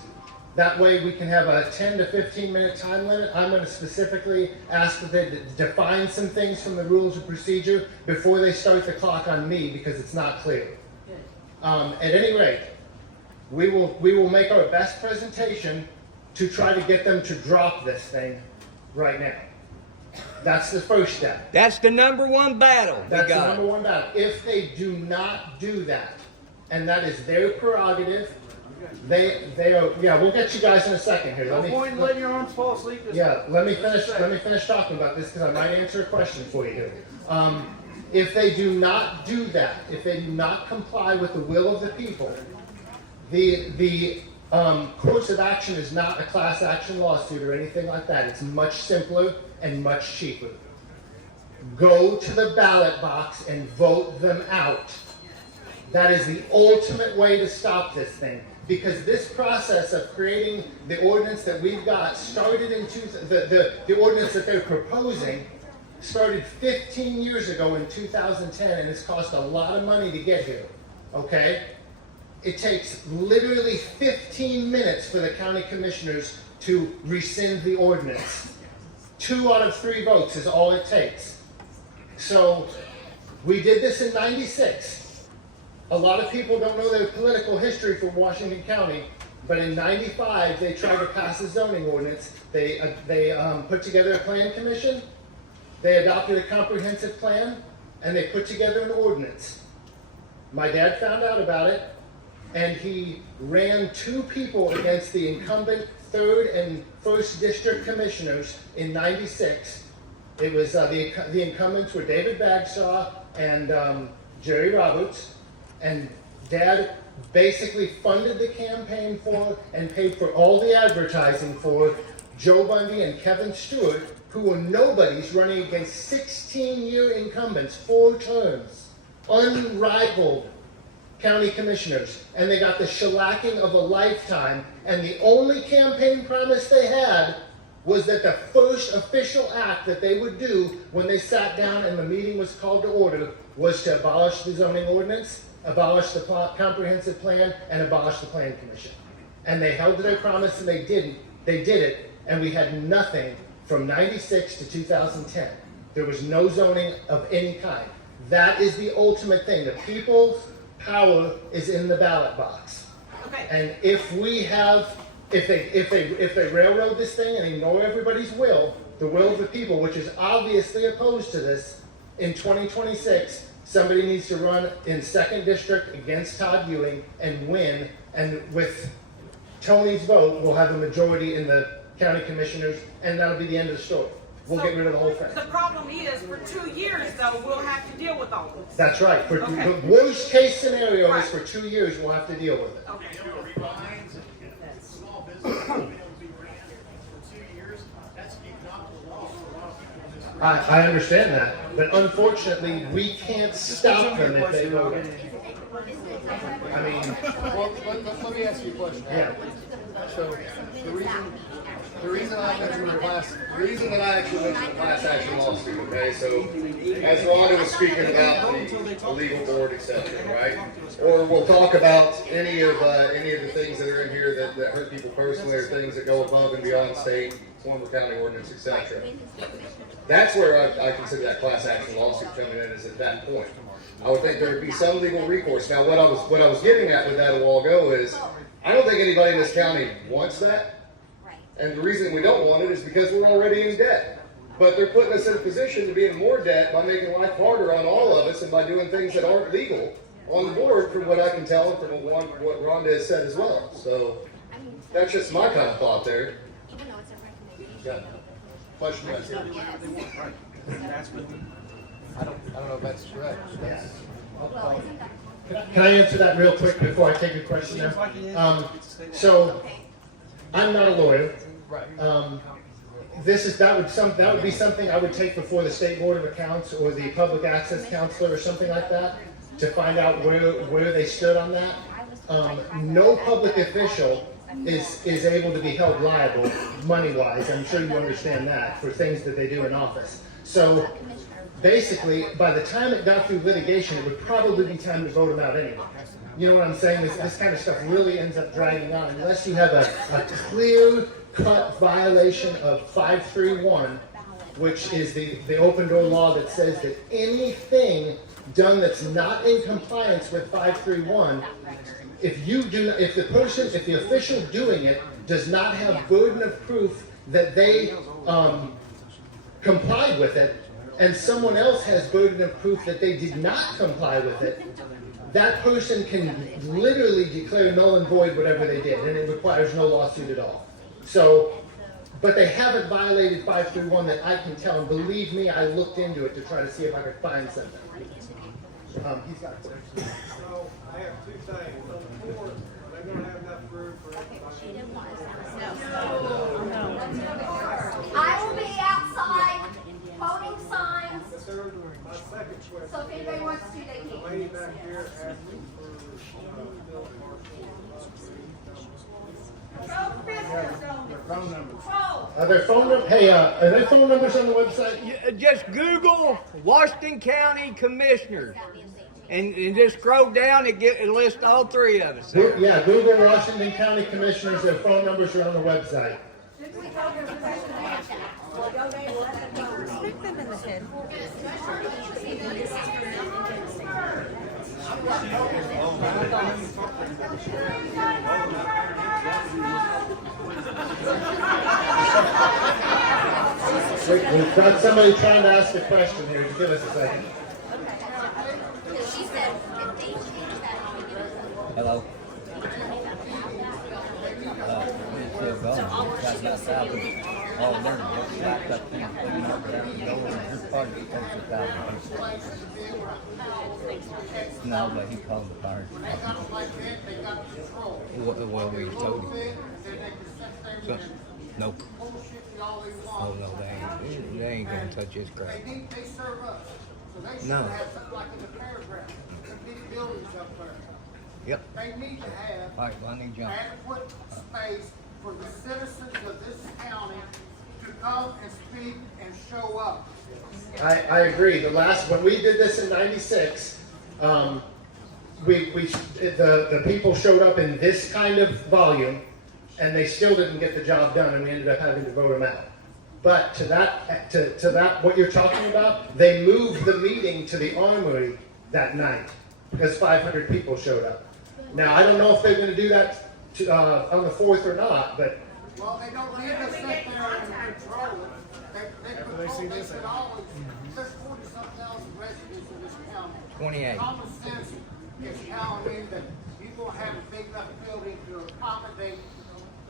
That way we can have a 10 to 15 minute time limit. I'm going to specifically ask that they define some things from the rules of procedure before they start the clock on me, because it's not clear. At any rate, we will make our best presentation to try to get them to drop this thing right now. That's the first step. That's the number one battle. That's the number one battle. If they do not do that, and that is their prerogative, they are. Yeah, we'll get you guys in a second here. No point in letting your arms fall asleep. Let me finish talking about this, because I might answer a question for you here. If they do not do that, if they do not comply with the will of the people, the course of action is not a class action lawsuit or anything like that. It's much simpler and much cheaper. Go to the ballot box and vote them out. That is the ultimate way to stop this thing. Because this process of creating the ordinance that we've got started in the ordinance that they're proposing started 15 years ago in 2010, and it's cost a lot of money to get here. Okay? It takes literally 15 minutes for the county commissioners to rescind the ordinance. 2 out of 3 votes is all it takes. So we did this in '96. A lot of people don't know their political history for Washington County, but in '95 they tried to pass a zoning ordinance. They put together a plan commission, they adopted a comprehensive plan, and they put together an ordinance. My dad found out about it, and he ran 2 people against the incumbent 3rd and 1st district commissioners in '96. It was the incumbents were David Bagshaw and Jerry Roberts, and Dad basically funded the campaign for and paid for all the advertising for Joe Bundy and Kevin Stewart, who were nobodies running against 16-year incumbents, 4 terms, unrivaled county commissioners, and they got the shellacking of a lifetime, and the only campaign promise they had was that the first official act that they would do when they sat down and the meeting was called to order was to abolish the zoning ordinance, abolish the comprehensive plan, and abolish the plan commission. And they held to their promise, and they did it, and we had nothing from '96 to 2010. There was no zoning of any kind. That is the ultimate thing. The people's power is in the ballot box. Okay. And if they railroad this thing and ignore everybody's will, the will of the people, which is obviously opposed to this, in 2026, somebody needs to run in 2nd District against Todd Ewing and win, and with Tony's vote, we'll have a majority in the county commissioners, and that'll be the end of the story. We'll get rid of the whole thing. The problem is, for 2 years though, we'll have to deal with all this. That's right. For Okay. the worst case scenario Right. is for 2 years, we'll have to deal with it. Okay. Small business will be ran for 2 years. That's not the law for a lot of people in this. I understand that, but unfortunately, we can't stop them if they vote it. I mean, Well, let me ask you a question. yeah. So the reason I mentioned the actually mentioned the class action lawsuit, okay? So as Rhonda was speaking about the legal board, etc., right? Or we'll talk about any of the things that are in here that hurt people personally, or things that go above and beyond state, former county ordinance, etc. That's where I consider that class action lawsuit coming in, is at that point. I would think there would be some legal recourse. Now, what I was getting at with that a while ago is, I don't think anybody in this county wants that. And the reason we don't want it is because we're already in debt. But they're putting us in a position to be in more debt by making life harder on all of us and by doing things that aren't legal on the board, from what I can tell and from what Rhonda has said as well. So that's just my kind of thought there. Yeah. Question, guys? I don't know if that's correct. Can I answer that real quick before I take a question now? So, I'm not a lawyer. That would be something I would take before the State Board of Accounts or the Public Access Counselor or something like that to find out where they stood on that. No public official is able to be held liable money-wise. I'm sure you understand that, for things that they do in office. So basically, by the time it got through litigation, it would probably be time to vote them out anyway. You know what I'm saying? This kind of stuff really ends up dragging on unless you have a clear-cut violation of 531, which is the open door law that says that anything done that's not in compliance with 531, if the official doing it does not have burden of proof that they complied with it, and someone else has burden of proof that they did not comply with it, that person can literally declare null and void whatever they did, and it requires no lawsuit at all. So, but they haven't violated 531 that I can tell, and believe me, I looked into it to try to see if I could find something. He's got it. So, I have 2 things. On the floor, are they gonna have enough room for everybody? I will be outside holding signs. My second question. So if anybody wants to, they The can. lady back here asking for, Bill Phone numbers. Are there phone numbers? Hey, are there phone numbers on the website? Just Google Washington County Commissioners, and just scroll down and list all 3 of us. Yeah, Google Washington County Commissioners. Their phone numbers are on the website. Stick them in the head. We've got somebody trying to ask a question here. Just give us a second. Hello. No, but he called the fire. Well, we told him. So, nope. Oh, no, they ain't gonna touch his crap. No. Yep. They need to have All right, well, I need John. adequate space for the citizens of this county to come and speak and show up. I agree. When we did this in '96, the people showed up in this kind of volume, and they still didn't get the job done, and we ended up having to vote them out. But to that, what you're talking about, they moved the meeting to the Armory that night because 500 people showed up. Now, I don't know if they're going to do that on the 4th or not, but. Well, they don't need to sit there and control it. They should always, there's 40-some thousand residents in this county. 28. Common sense is telling me that you're gonna have a big enough building to accommodate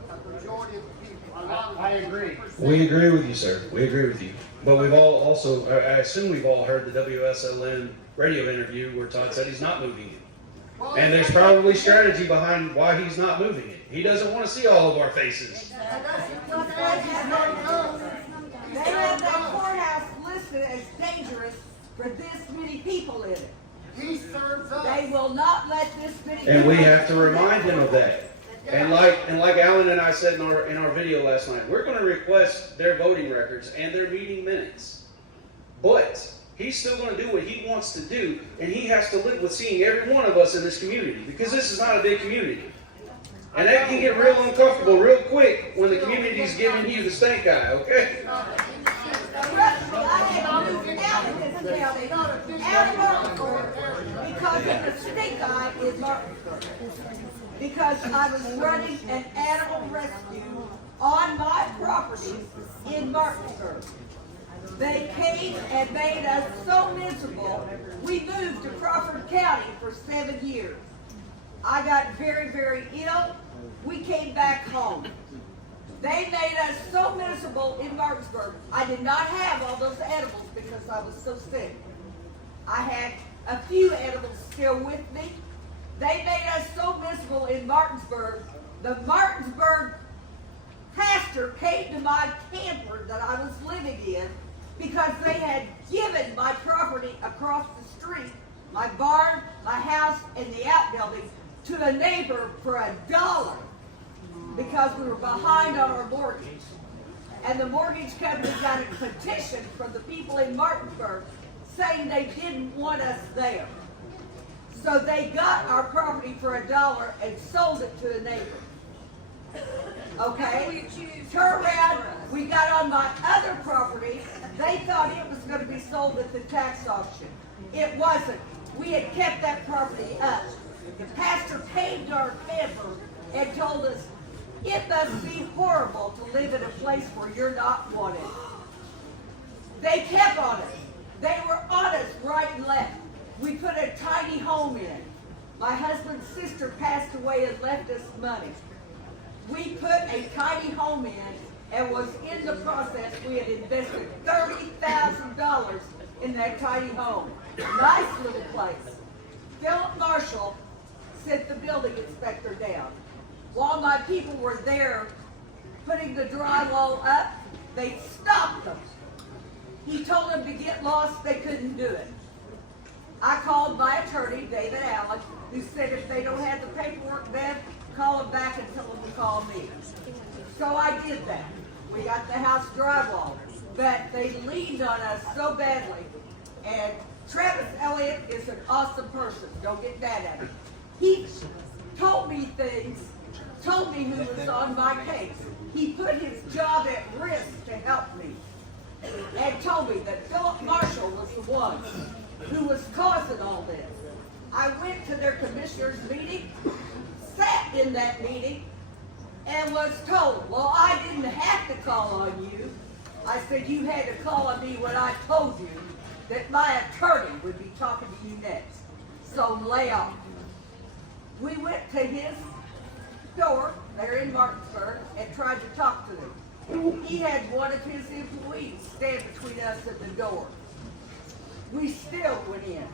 a majority of the people. I agree. We agree with you, sir. We agree with you. But we've all also, I assume we've all heard the WSLN radio interview where Todd said he's not moving it. And there's probably strategy behind why he's not moving it. He doesn't want to see all of our faces. They have that courthouse listed as dangerous for this many people in it. He serves us. They will not let this many. And we have to remind him of that. And like Alan and I said in our video last night, we're going to request their voting records and their meeting minutes. But he's still going to do what he wants to do, and he has to live with seeing every one of us in this community, because this is not a big community. And that can get real uncomfortable real quick when the community's giving you the stink eye, okay? Because of the stink eye in Martinsburg. Because I was running an animal rescue on my property in Martinsburg. They came and made us so miserable, we moved to Crawford County for 7 years. I got very, very ill. We came back home. They made us so miserable in Martinsburg. I did not have all those animals because I was so sick. I had a few animals still with me. They made us so miserable in Martinsburg. The Martinsburg pastor came to my camper that I was living in because they had given my property across the street, my barn, my house, and the outbuilding, to a neighbor for $1 because we were behind on our mortgage. And the mortgage company got a petition from the people in Martinsburg saying they didn't want us there. So they got our property for $1 and sold it to a neighbor. Okay? Turn around, we got on my other property. They thought it was going to be sold at the tax auction. It wasn't. We had kept that property up. The pastor came to our camper and told us, it must be horrible to live in a place where you're not wanted. They kept on us. They were on us right and left. We put a tiny home in. My husband's sister passed away and left us money. We put a tiny home in and was in the process, we had invested $30,000 in that tiny home. Nice little place. Philip Marshall sent the building inspector down. While my people were there putting the drywall up, they stopped them. He told them to get lost, they couldn't do it. I called my attorney, David Allen, who said if they don't have the paperwork done, call them back and tell them to call me. So I did that. We got the house drywall, but they leaned on us so badly. And Travis Elliott is an awesome person. Don't get mad at him. He told me things, told me who was on my case. He put his job at risk to help me. And told me that Philip Marshall was the one who was causing all this. I went to their commissioners meeting, sat in that meeting, and was told, well, I didn't have to call on you. I said, you had to call on me when I told you that my attorney would be talking to you next. So lay off. We went to his store there in Martinsburg and tried to talk to them. He had one of his employees stand between us and the door. We still went in.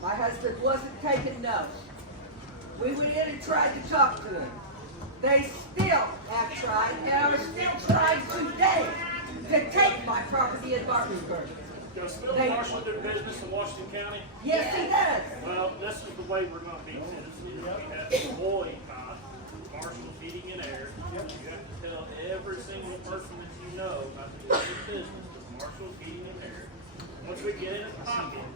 My husband wasn't taking no. We went in and tried to talk to them. They still have tried, and are still trying today to take my property in Martinsburg. Does Philip Marshall do business in Washington County? Yes, he does. Well, this is the way we're going to beat citizens. We have to boycott Marshall Heating and Air. You have to tell every single person that you know about the business of Marshall Heating and Air. Once we get in his pocket,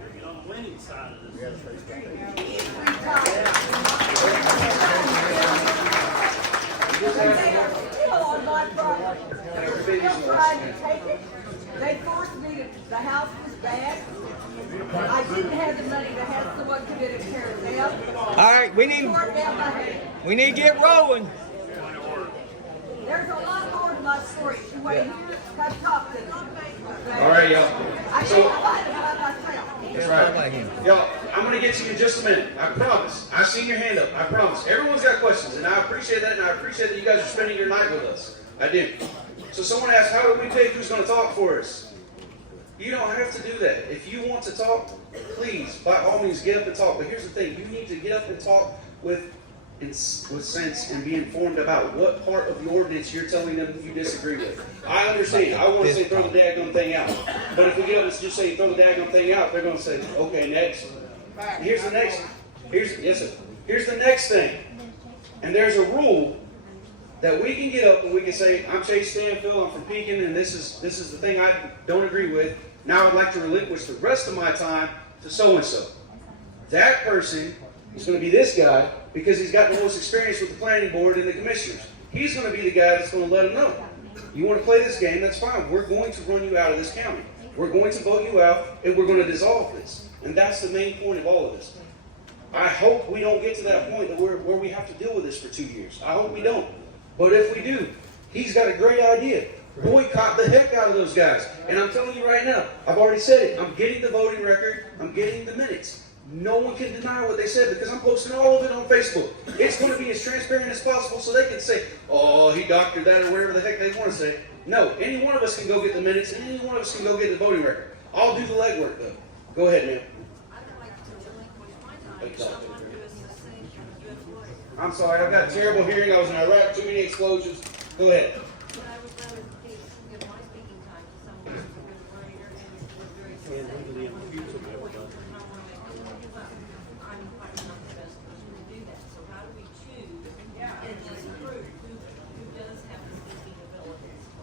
we'll get on the winning side of this. He's retired. But they are still on my property. babies still in trying Washington. to take it. They forced me to, the house was bad. I didn't have the money to have someone come in and tear it down. All right, we need Tore it down my head. to get rolling. There's a lot more to my story. You wait here, come talk to me. All right, y'all. I So, can't find it by myself. that's right. Y'all, I'm gonna get to you in just a minute. I promise. I've seen your hand up. I promise. Everyone's got questions, and I appreciate that, and I appreciate that you guys are spending your night with us. I do. So someone asked, how do we pick who's gonna talk for us? You don't have to do that. If you want to talk, please, by all means, get up and talk. But here's the thing. You need to get up and talk with sense and be informed about what part of the ordinance you're telling them you disagree with. I understand. I want to say throw the daggone thing out. But if we get up and just say throw the daggone thing out, they're going to say, okay, next. Here's the next. Here's the next thing. And there's a rule that we can get up and we can say, I'm Chase Stanfield, I'm from Pekin, and this is the thing I don't agree with. Now I'd like to relinquish the rest of my time to so-and-so. That person is going to be this guy because he's got the most experience with the planning board and the commissioners. He's going to be the guy that's going to let them know. You want to play this game, that's fine. We're going to run you out of this county. We're going to vote you out, and we're going to dissolve this. And that's the main point of all of this. I hope we don't get to that point that where we have to deal with this for 2 years. I hope we don't. But if we do, he's got a great idea. Boycott the heck out of those guys. And I'm telling you right now, I've already said it. I'm getting the voting record. I'm getting the minutes. No one can deny what they said because I'm posting all of it on Facebook. It's going to be as transparent as possible so they can say, oh, he doctored that or whatever the heck they want to say. No, any one of us can go get the minutes and any one of us can go get the voting record. I'll do the legwork though. Go ahead, ma'am. I'm sorry, I've got terrible hearing. I was in Iraq, too many explosions. Go ahead.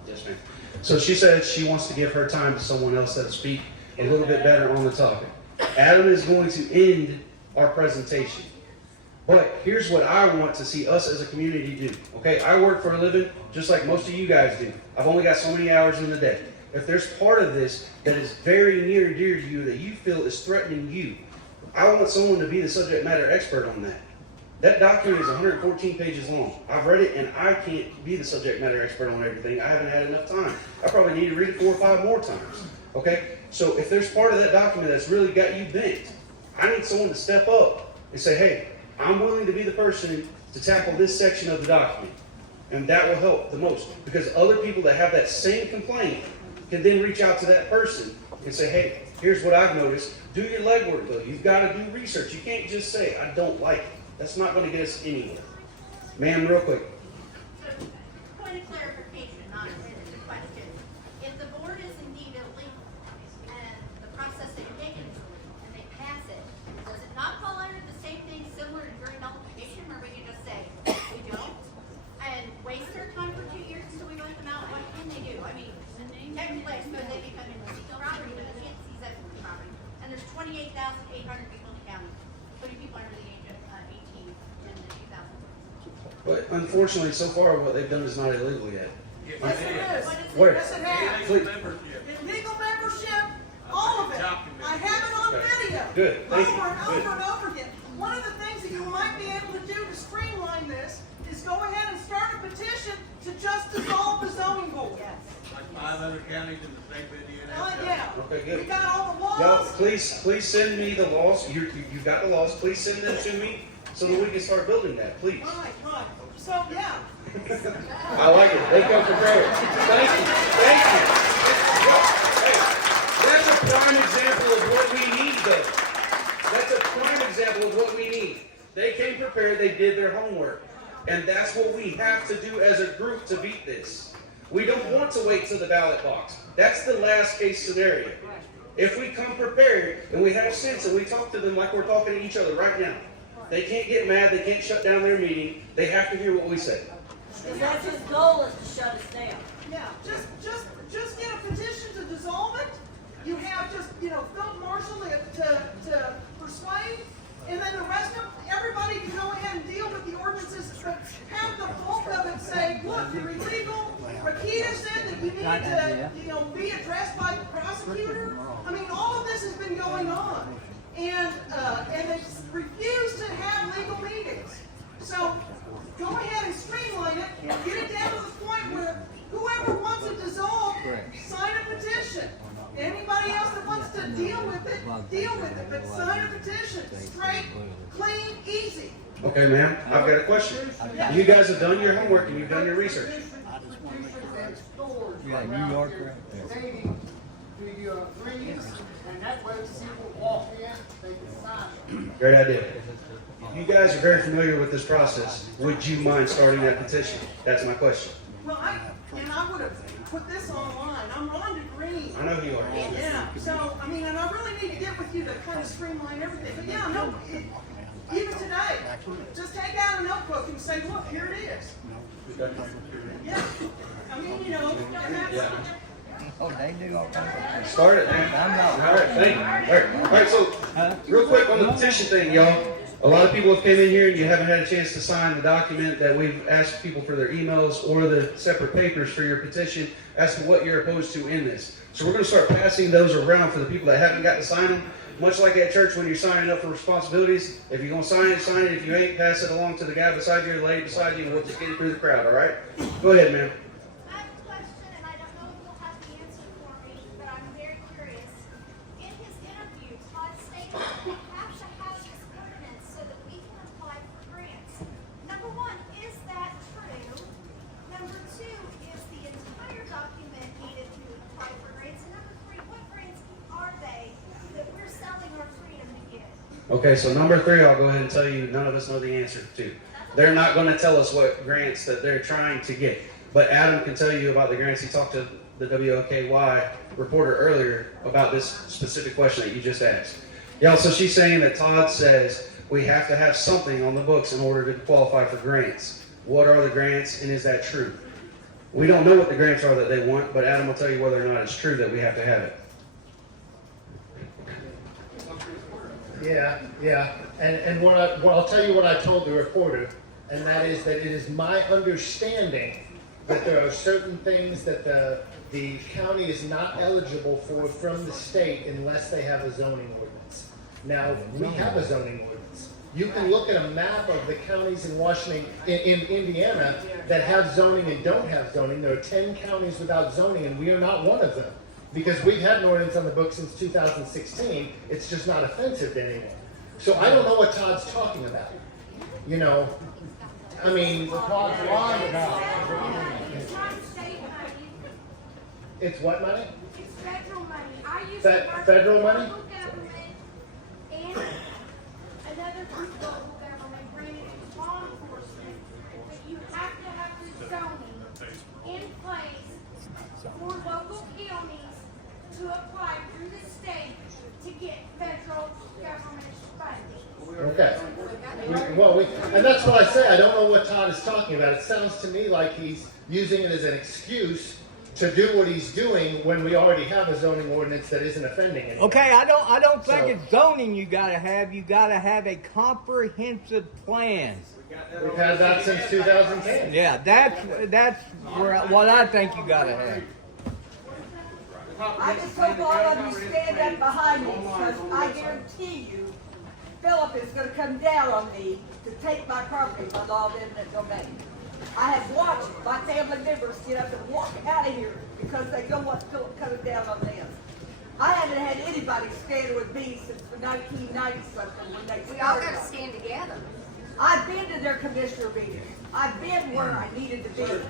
Yes, ma'am. So she said she wants to give her time to someone else that'll speak a little bit better on the topic. Adam is going to end our presentation. But here's what I want to see us as a community do. Okay, I work for a living just like most of you guys do. I've only got so many hours in the day. If there's part of this that is very near and dear to you that you feel is threatening you, I want someone to be the subject matter expert on that. That document is 114 pages long. I've read it and I can't be the subject matter expert on everything. I haven't had enough time. I probably need to read it 4 or 5 more times. Okay, so if there's part of that document that's really got you bent, I need someone to step up and say, hey, I'm willing to be the person to tackle this section of the document. And that will help the most. Because other people that have that same complaint can then reach out to that person and say, hey, here's what I've noticed. Do your legwork though. You've got to do research. You can't just say, I don't like it. That's not going to get us anywhere. Ma'am, real quick. Point of clarification, not a question. If the board is indeed illegal and the process they've taken is illegal and they pass it, does it not fall under the same thing similar to jury nullification, or we can just say we don't and waste their time for 2 years until we vote them out? What can they do? I mean, technically, I suppose they become illegal property, but you can't seize that property. And there's 28,800 people in the county, including people under the age of 18 in the 2000. But unfortunately, so far, what they've done is not illegal yet. Yes, it is. Where? Yes, it has. Please. Illegal membership, all of it. I have it on video. Good. Thank you. Over and Good. over and over again. One of the things that you might be able to do to streamline this is go ahead and start a petition to just dissolve the zoning board. Like 500 counties in the state of Indiana. Yeah. Okay, good. We got all the laws. Y'all, please send me the laws. You've got the laws. Please send them to me so that we can start building that, please. Right. So, yeah. I like it. They come prepared. Thank you. Hey, that's a prime example of what we need, though. That's a prime example of what we need. They came prepared. They did their homework. And that's what we have to do as a group to beat this. We don't want to wait till the ballot box. That's the last case scenario. If we come prepared and we have sense and we talk to them like we're talking to each other right now, they can't get mad. They can't shut down their meeting. They have to hear what we say. Because that's his goal, is to shut us down. Yeah, just get a petition to dissolve it. You have just, Philip Marshall to persuade, and then the rest of everybody can go ahead and deal with the ordinances, but have the bulk of it say, look, you're illegal, Rakita said that you need to, be addressed by the prosecutor. I mean, all of this has been going on. And they refuse to have legal meetings. So go ahead and streamline it, get it down to the point where whoever wants it dissolved, sign a petition. Anybody else that wants to deal with it, but sign a petition. Straight, clean, easy. Okay, ma'am, I've got a question. You guys have done your homework and you've done your research. Yeah, New York, right? Do you agree? And that way people walk in, they can sign it. Great idea. You guys are very familiar with this process. Would you mind starting that petition? That's my question. Well, I would have put this online. I'm Rhonda Green. I know who you are. Yeah, so, I mean, and I really need to get with you to kind of streamline everything. But yeah, no, even today, just take out a notebook and say, look, here it is. Yeah, I mean, and that's... Oh, they do all kinds of Start it, man. All right, thank you. All right, so real quick on the petition thing, y'all. A lot of people have come in here and you haven't had a chance to sign the document that we've asked people for their emails or the separate papers for your petition as to what you're opposed to in this. So we're going to start passing those around for the people that haven't got to sign them. Much like at church when you're signing up for responsibilities, if you're going to sign it, sign it. If you ain't, pass it along to the guy beside you or the lady beside you and we'll just get it through the crowd, all right? Go ahead, ma'am. I have a question, and I don't know if you'll have the answer for me, but I'm very curious. In his interview, Todd stated that we have to have this ordinance so that we can apply for grants. Number one, is that true? Number two, is the entire document needed to apply for grants? And number three, what grants are they that we're selling our freedom to get? Okay, so number 3, I'll go ahead and tell you none of us know the answer to. They're not going to tell us what grants that they're trying to get. But Adam can tell you about the grants. He talked to the WOKY reporter earlier about this specific question that you just asked. Yeah, so she's saying that Todd says we have to have something on the books in order to qualify for grants. What are the grants, and is that true? We don't know what the grants are that they want, but Adam will tell you whether or not it's true that we have to have it. Yeah. And I'll tell you what I told the reporter, and that is that it is my understanding that there are certain things that the county is not eligible for from the state unless they have a zoning ordinance. Now, we have a zoning ordinance. You can look at a map of the counties in Washington, in Indiana, that have zoning and don't have zoning. There are 10 counties without zoning, and we are not one of them. Because we've had an ordinance on the books since 2016, it's just not offensive to anyone. So I don't know what Todd's talking about. I mean, Todd's lying about it. It's not state money. It's what money? It's federal money. I used to work Federal for money? local government and another group of local government, granted it's law enforcement, but you have to have the zoning in place for local counties to apply through the state to get federal government funding. Okay. And that's what I say. I don't know what Todd is talking about. It sounds to me like he's using it as an excuse to do what he's doing when we already have a zoning ordinance that isn't offending anyone. Okay, I don't think it's zoning you gotta have. You gotta have a comprehensive plan. We've had that since 2010. Yeah, that's what I think you gotta have. I just hope all of you stand up behind me, because I guarantee you, Philip is gonna come down on me to take my property by law of eminent domain. I have watched my family members get up and walk out of here because they don't want Philip coming down on them. I haven't had anybody stand with me since the 1990s something when they started. We all gotta stand together. I've been to their commissioner meetings. I've been where I needed to be.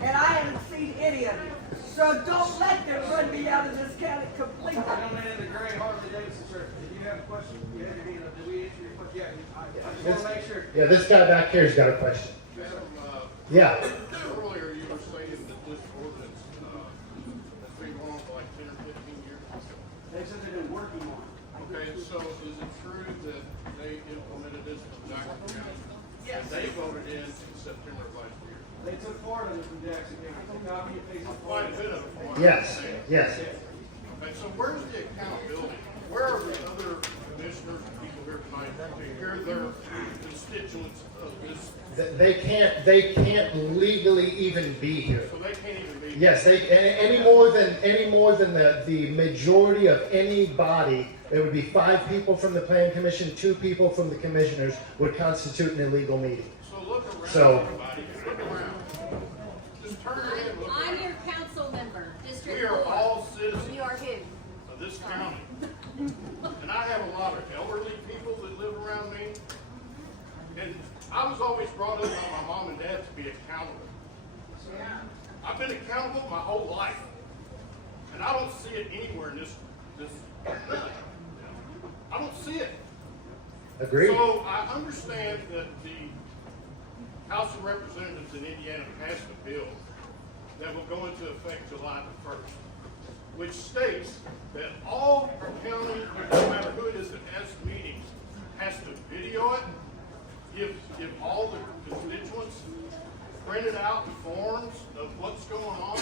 And I haven't seen any of you. So don't let them run me out of this county completely. Gentleman in the gray Harley Davidson shirt, did you have a question? You had your hand up. Did we answer your question? Yeah, I just want to make sure. Yeah, this guy back here's got a question. Yeah. Earlier you were saying that this ordinance has been going on for like 10 or 15 years. They said they've been working on it. Okay, so is it true that they implemented this from Jackson County? Yes. And they voted in September of last year? They took part of it from Jackson County. They copy and pasted Quite a bit of it. Yes. And so where's the accountability? Where are the other commissioners and people here tonight to hear their constituents of this, They can't legally even be here. so they can't even be. Yes, any more than the majority of any body, it would be 5 people from the planning commission, 2 people from the commissioners would constitute an illegal meeting. So look around, So- everybody, look around. Just turn your head, look I'm around. your council member, District We are 4. all citizens You are who? of this county. And I have a lot of elderly people that live around me. And I was always brought up by my mom and dad to be accountable. I've been accountable my whole life. And I don't see it anywhere in this I don't see it. Agreed. So I understand that the House of Representatives in Indiana passed a bill that will go into effect July the 1st, which states that all county, no matter who it is that has meetings, has to video it, give all the constituents printed out forms of what's going on,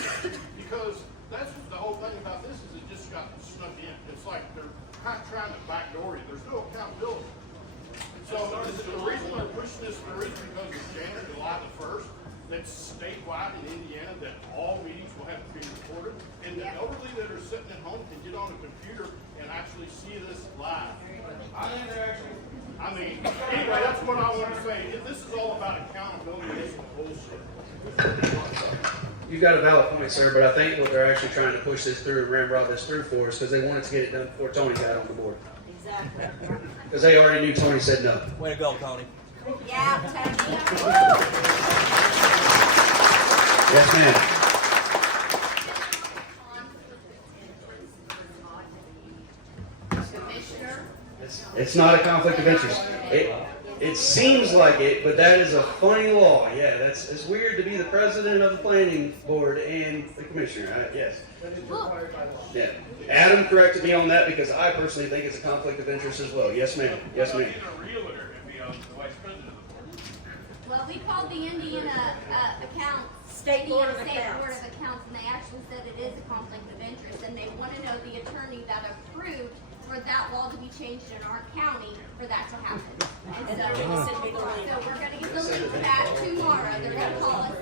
because that's the whole thing about this is it just got snuck in. It's like they're trying to backdoor you. There's no accountability. So the reason they're pushing this through is because of July the 1st. That's statewide in Indiana, that all meetings will have to be recorded. And the elderly that are sitting at home can get on a computer and actually see this live. I mean, anyway, that's what I want to say. This is all about accountability. This is bullshit. You've got a valid point, sir, but I think what they're actually trying to push this through and ramrod this through for us because they wanted to get it done before Tony got on the board. Exactly. Because they already knew Tony said no. Way to go, Tony. Yeah, Tony. Yes, ma'am. Commissioner? It's not a conflict of interest. It seems like it, but that is a funny law. Yeah, it's weird to be the president of the planning board and the commissioner. Yes. Yeah. Adam corrected me on that because I personally think it's a conflict of interest as well. Yes, ma'am. Yes, ma'am. Well, we called the Indiana State Board of State Board Accounts. of Accounts, and they actually said it is a conflict of interest, and they want to know the attorney that approved for that law to be changed in our county for that to happen. And so we're going to get the link to that tomorrow. They're going to call us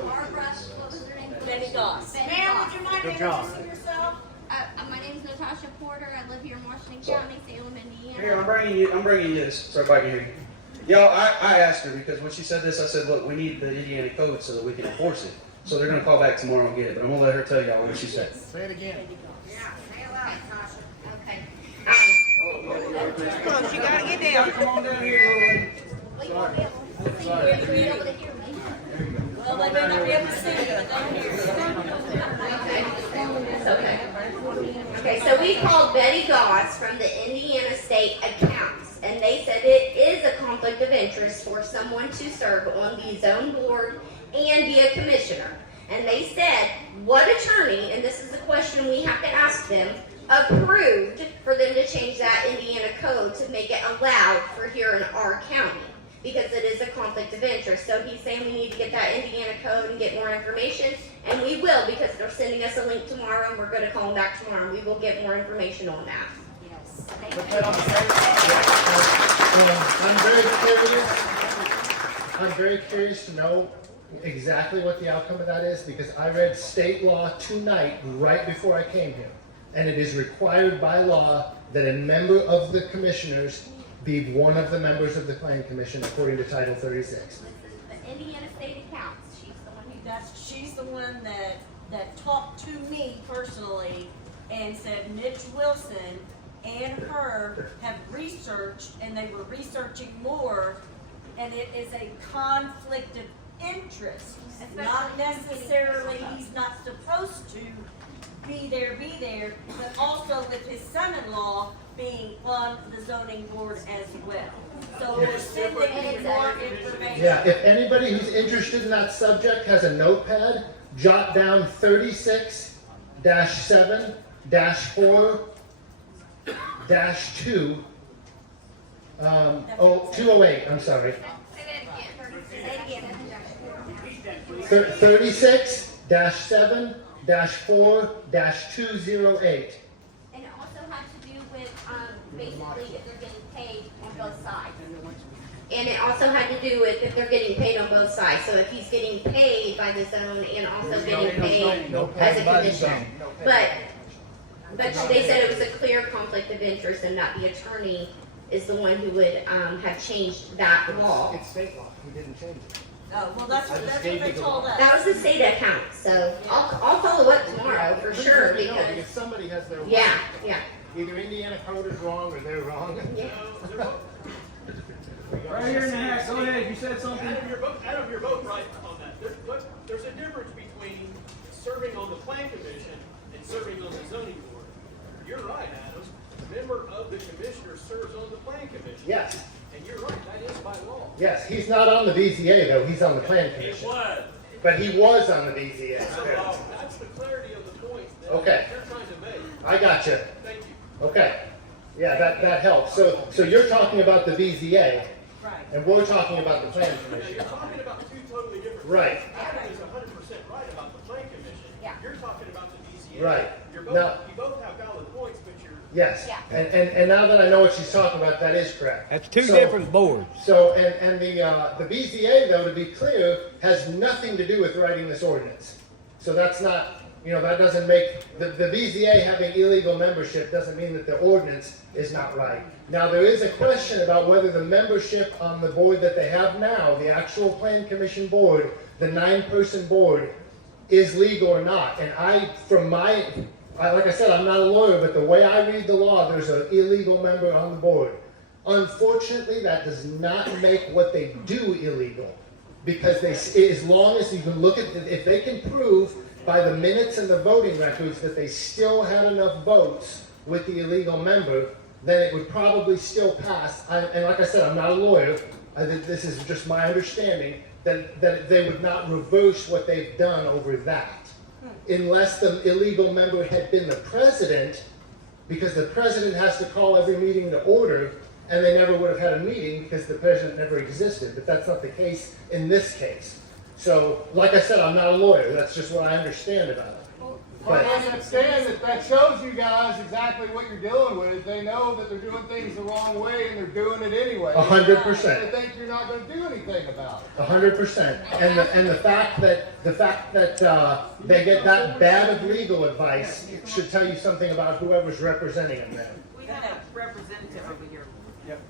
Barbara, what was her name? Betty Goss. Betty Ma'am, Goss. would you mind Good job. introducing yourself? My name is Natasha Porter. I live here in Washington County, Salem, Indiana. Here, I'm bringing you this so everybody can hear you. Y'all, I asked her because when she said this, I said, look, we need the Indiana code so that we can enforce it. So they're going to call back tomorrow and get it, but I'm going to let her tell y'all what she said. Say it again. Yeah, say it loud, Tasha. Okay. Close, you gotta get down. Come on down here, little lady. Well, you won't be able to see. You'll be able to hear me. Well, they may not be able to see you, but they'll hear you. It's okay. Okay, so we called Betty Goss from the Indiana State Accounts, and they said it is a conflict of interest for someone to serve on the zone board and be a commissioner. And they said, what attorney, and this is the question we have to ask them, approved for them to change that Indiana code to make it allowed for here in our county? Because it is a conflict of interest. So he's saying we need to get that Indiana code and get more information, and we will because they're sending us a link tomorrow, and we're going to call them back tomorrow, and we will get more information on that. Yes. I'm very curious to know exactly what the outcome of that is because I read state law tonight right before I came here. And it is required by law that a member of the commissioners be one of the members of the planning commission according to Title 36. This is the Indiana State Accounts. She's the one who She's the one that talked to me personally and said Mitch Wilson and her have researched, and they were researching more, and it is a conflict of interest. Not necessarily he's not supposed to be there, but also with his son-in-law being on the zoning board as well. So we're sending you more information. Yeah, if anybody who's interested in that subject has a notepad, jot down 36-7-4-2, 208, I'm sorry. Say it again. 36-7-4-208. And it also has to do with basically if they're getting paid on both sides. And it also had to do with if they're getting paid on both sides. So if he's getting paid by the zone and also getting paid as a commission. But they said it was a clear conflict of interest and that the attorney is the one who would have changed that law. It's state law, he didn't change it. Oh, well, that's what they told us. That was the state account, so I'll follow up tomorrow for sure because. Somebody has their. Yeah, yeah. Either Indiana code is wrong or they're wrong. Yeah. Right here in the hat, go ahead, you said something? Adam, you're both right on that. There's a difference between serving on the plan commission and serving on the zoning board. You're right, Adam. A member of the commissioner serves on the plan commission. Yes. And you're right, that is by law. Yes, he's not on the BZA though, he's on the plan commission. It was. But he was on the BZA. That's the clarity of the point that Okay. you're trying to make. I got you. Thank you. Okay. Yeah, that helps. So you're talking about the BZA. Right. And we're talking about the plan Now, commission. you're talking about two totally different Right. things. Adam is 100% right about the plan commission. Yeah. You're talking about the BZA. Right. You Now- both have valid points, but you're. Yes. Yeah. And now that I know what she's talking about, that is correct. That's two So- different boards. So, and the BZA, though, to be clear, has nothing to do with writing this ordinance. So that's not, that doesn't make, the BZA having illegal membership doesn't mean that the ordinance is not right. Now, there is a question about whether the membership on the board that they have now, the actual plan commission board, the 9-person board, is legal or not. And like I said, I'm not a lawyer, but the way I read the law, there's an illegal member on the board. Unfortunately, that does not make what they do illegal. Because as long as you can look at, if they can prove by the minutes and the voting records that they still had enough votes with the illegal member, then it would probably still pass. And like I said, I'm not a lawyer. This is just my understanding, that they would not reverse what they've done over that. Unless the illegal member had been the president, because the president has to call every meeting to order, and they never would have had a meeting because the president never existed. But that's not the case in this case. So, like I said, I'm not a lawyer. That's just what I understand about it. But I understand that shows you guys exactly what you're dealing with. They know that they're doing things the wrong way and they're doing it anyway. 100%. They think you're not going to do anything about it. 100%. And the fact that they get that bad of legal advice should tell you something about whoever's representing them then. We got a representative over here. Yep.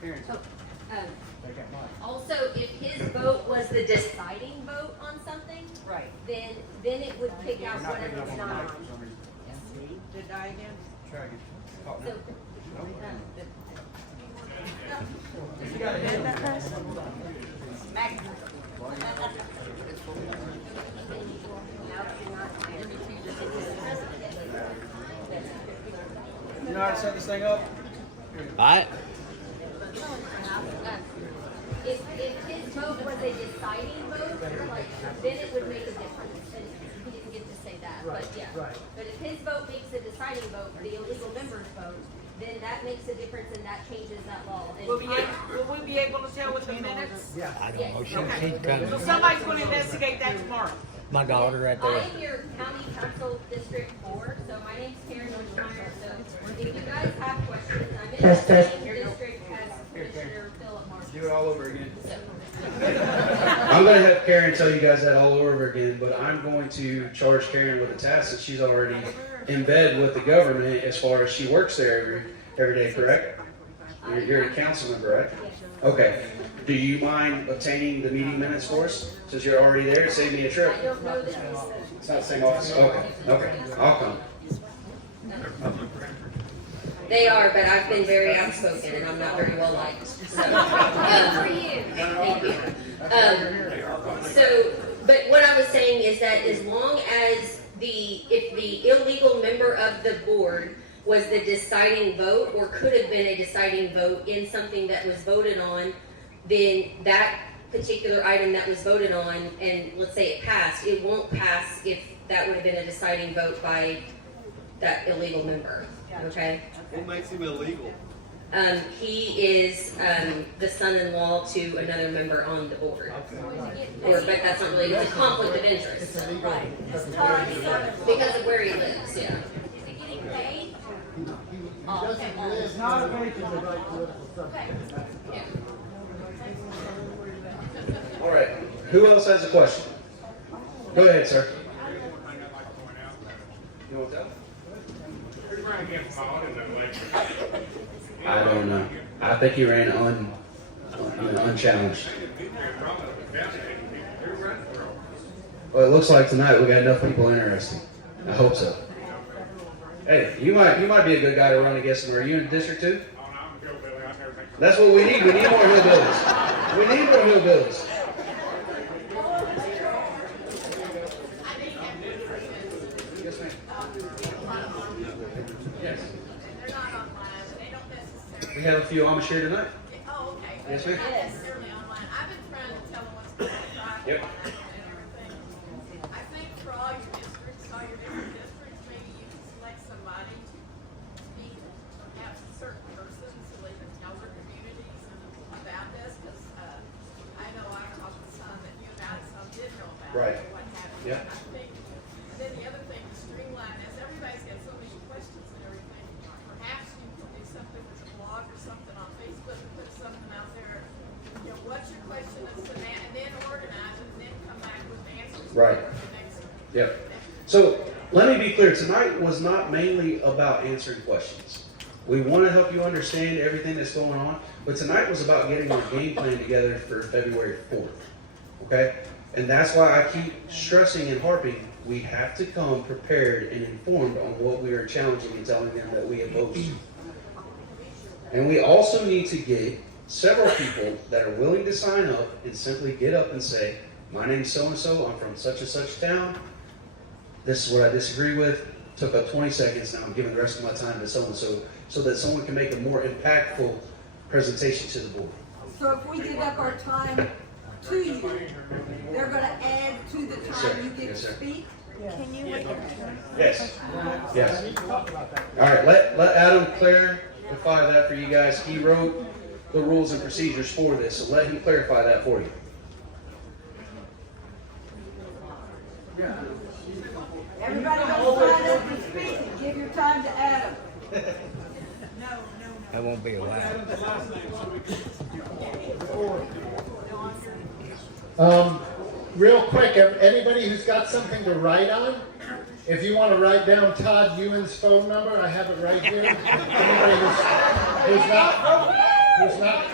Karen. Also, if his vote was the deciding vote on something, Right. then it would kick out whatever it's not on. Did I again? Try again. So, You got it. You know how to set this thing up? Alright. If his vote was a deciding vote, then it would make a difference. And he didn't get to say that, but yeah. Right. But if his vote makes a deciding vote, the illegal member's vote, then that makes a difference and that changes that law. And Will we be able to tell with the minutes? Yeah. I don't know. Okay. She's kind So of somebody's going to investigate that tomorrow. my daughter right there. I'm your county council district 4, so my name's Karen Wishmeyer. So if you guys have questions, I'm in the same district as Commissioner Philip Marshall. Do it all over again. I'm going to have Karen tell you guys that all over again, but I'm going to charge Karen with a task that she's already in bed with the government as far as she works there every day, correct? You're a council member, right? Okay. Do you mind obtaining the meeting minutes for us? Since you're already there, save me a trip. I don't know this. It's not the same office? Okay, I'll come. They are, but I've been very outspoken and I'm not very well liked. So, good for you. Thank you. But what I was saying is that as long as if the illegal member of the board was the deciding vote or could have been a deciding vote in something that was voted on, then that particular item that was voted on, and let's say it passed, it won't pass if that would have been a deciding vote by that illegal member. Okay? What makes him illegal? He is the son-in-law to another member on the board. But that's not really, it's a conflict of interest. Because of where he lives, yeah. Is he getting paid? He doesn't live. It's not a vacant. Yeah. Who else has a question? Go ahead, sir. You want that? I don't know. I think he ran unchallenged. Well, it looks like tonight we got enough people interested. I hope so. Hey, you might be a good guy to run against him. Are you in District 2? That's what we need. We need more hillbillies. We need more hillbillies. Yes, ma'am. Yes. We have a few Amish here tonight. Oh, okay. Yes, ma'am. Not necessarily online. I've been trying to tell them what's going on. Yep. I think for all your districts, all your different districts, maybe you can select somebody to speak, perhaps a certain person, so they can tell their communities about this, because I know I've talked to some that knew about it, some didn't know about Right. it, or what have you. Yeah. I think, and then the other thing to streamline this, everybody's got so many questions and everything. Perhaps you can do something with a blog or something on Facebook and put something out there. You know, what's your question as to that, and then organize it, and then come back with answers. Right. For the next. Yep. So let me be clear. Tonight was not mainly about answering questions. We want to help you understand everything that's going on, but tonight was about getting our game plan together for February 4th. Okay? And that's why I keep stressing and harping, we have to come prepared and informed on what we are challenging and telling them that we oppose. And we also need to get several people that are willing to sign up and simply get up and say, my name's so-and-so, I'm from such and such town, this is what I disagree with, took up 20 seconds, now I'm giving the rest of my time to so-and-so, so that someone can make a more impactful presentation to the board. So if we give up our time to you, they're gonna add to the Yes, sir. time you get Yes, to sir. speak? Can you wait? Yes. Yes. All right, let Adam clarify that for you guys. He wrote the rules and procedures for this, so let him clarify that for you. Everybody gonna sign up to speak and give your time to Adam. That won't be allowed. Real quick, anybody who's got something to write on, if you want to write down Todd Ewan's phone number, I have it right here. Anybody who's not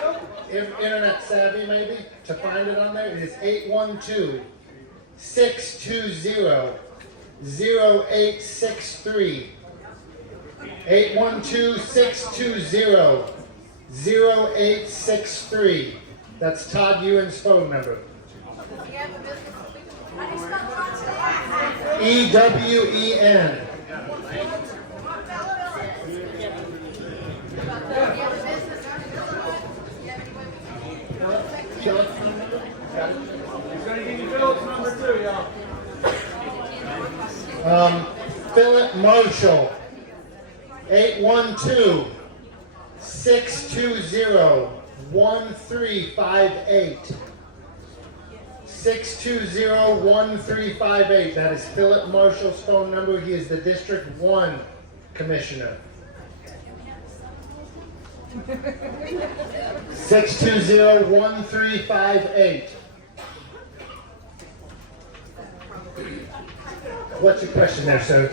internet savvy maybe, to find it on there, it is 812-620-0863. 812-620-0863. That's Todd Ewan's phone number. EWEN. He's gonna give you Philip's number too, y'all. Philip Marshall. 812-620-1358. 620-1358. That is Philip Marshall's phone number. He is the District 1 Commissioner. 620-1358. What's your question there, sir?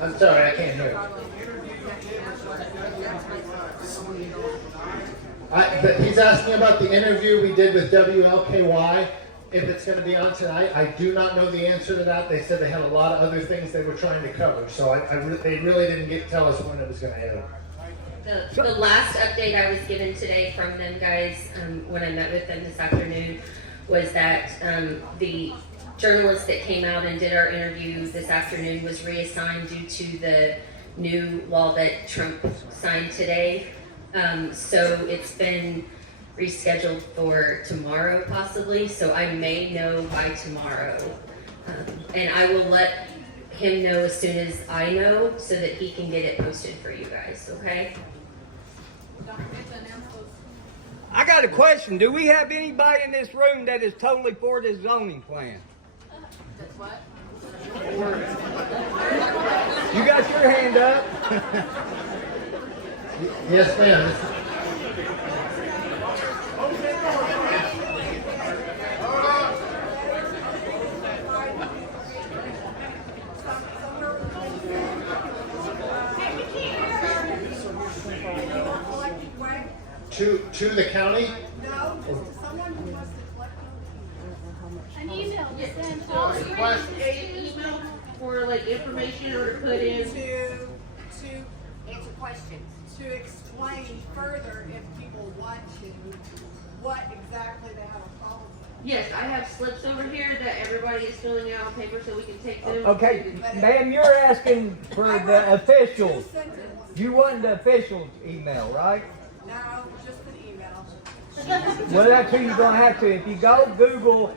I'm sorry, I can't hear. But he's asking about the interview we did with WLKY, if it's going to be on tonight. I do not know the answer to that. They said they had a lot of other things they were trying to cover, so they really didn't tell us when it was going to air. The last update I was given today from them guys, when I met with them this afternoon, was that the journalist that came out and did our interview this afternoon was reassigned due to the new law that Trump signed today. So it's been rescheduled for tomorrow possibly, so I may know by tomorrow. And I will let him know as soon as I know so that he can get it posted for you guys, okay? I got a question. Do we have anybody in this room that is totally for this zoning plan? What? You got your hand up. Yes, ma'am. To the county? No, just to someone who wants to collect An email to send So all the the question- email for like information or to put in. to Answer questions. to explain further if people want to, what exactly they have a problem with. Yes, I have slips over here that everybody is filling out on paper so we can take them. Okay, ma'am, you're asking for the officials. You want the officials email, right? No, just an email. Well, that's who you're gonna have to. If you go Google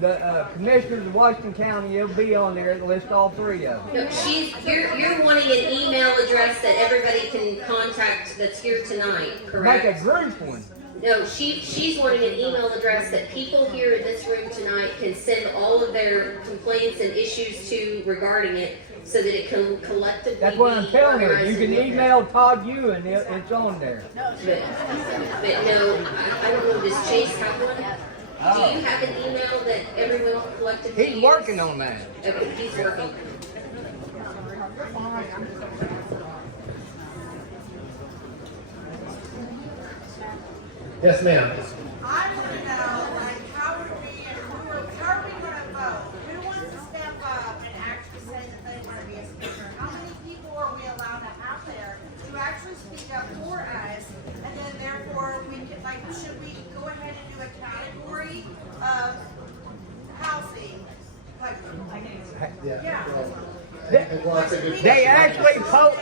the commissioners of Washington County, it'll be on there. It'll list all three of them. No, you're wanting an email address that everybody can contact that's here tonight, correct? Make a group one. No, she's wanting an email address that people here in this room tonight can send all of their complaints and issues to regarding it, so that it can collectively That's what I'm be telling you. organized You can and looked at. email Todd Ewan, it's on there. But no, I don't know, does Chase have one? Do you have an email that everyone collectively He's working on that. Okay, he's working. Yes, ma'am. I want to know, like, how are we going to vote? Who wants to step up and actually say that they want to be a speaker? How many people are we allowed to have there to actually speak up for us? And then therefore, we can, like, should we go ahead and do a category of housing? Like, yeah. They actually post.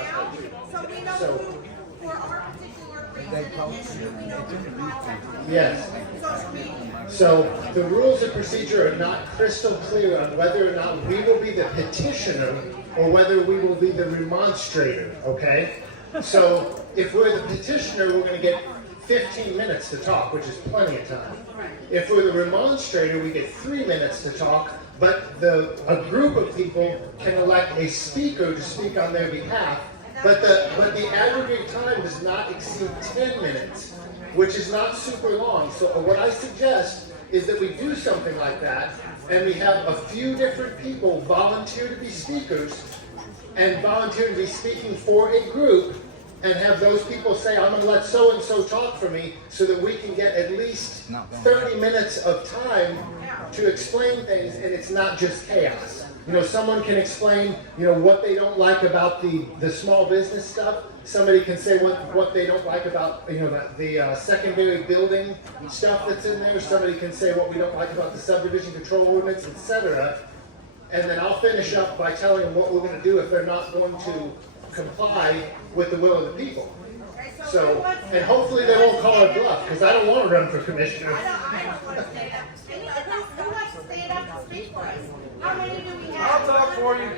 So we know who, for our particular reason, and then we know who to contact. Yes. Social media. So the rules of procedure are not crystal clear on whether or not we will be the petitioner or whether we will be the remonstrator, okay? So if we're the petitioner, we're gonna get 15 minutes to talk, which is plenty of time. If we're the remonstrator, we get 3 minutes to talk, but a group of people can elect a speaker to speak on their behalf, but the aggregate time does not exceed 10 minutes, which is not super long. So what I suggest is that we do something like that, and we have a few different people volunteer to be speakers, and volunteer to be speaking for a group, and have those people say, I'm going to let so-and-so talk for me, so that we can get at least 30 minutes of time to explain things, and it's not just chaos. You know, someone can explain, you know, what they don't like about the small business stuff. Somebody can say what they don't like about, you know, the secondary building stuff that's in there. Somebody can say what we don't like about the subdivision control ordinance, etc. And then I'll finish up by telling them what we're going to do if they're not going to comply with the will of the people. So, and hopefully they won't call our bluff, because I don't want to run for commissioner. I don't want to stand up to speak. Who wants to stand up to speak for us? How many do we have? I'll talk for you.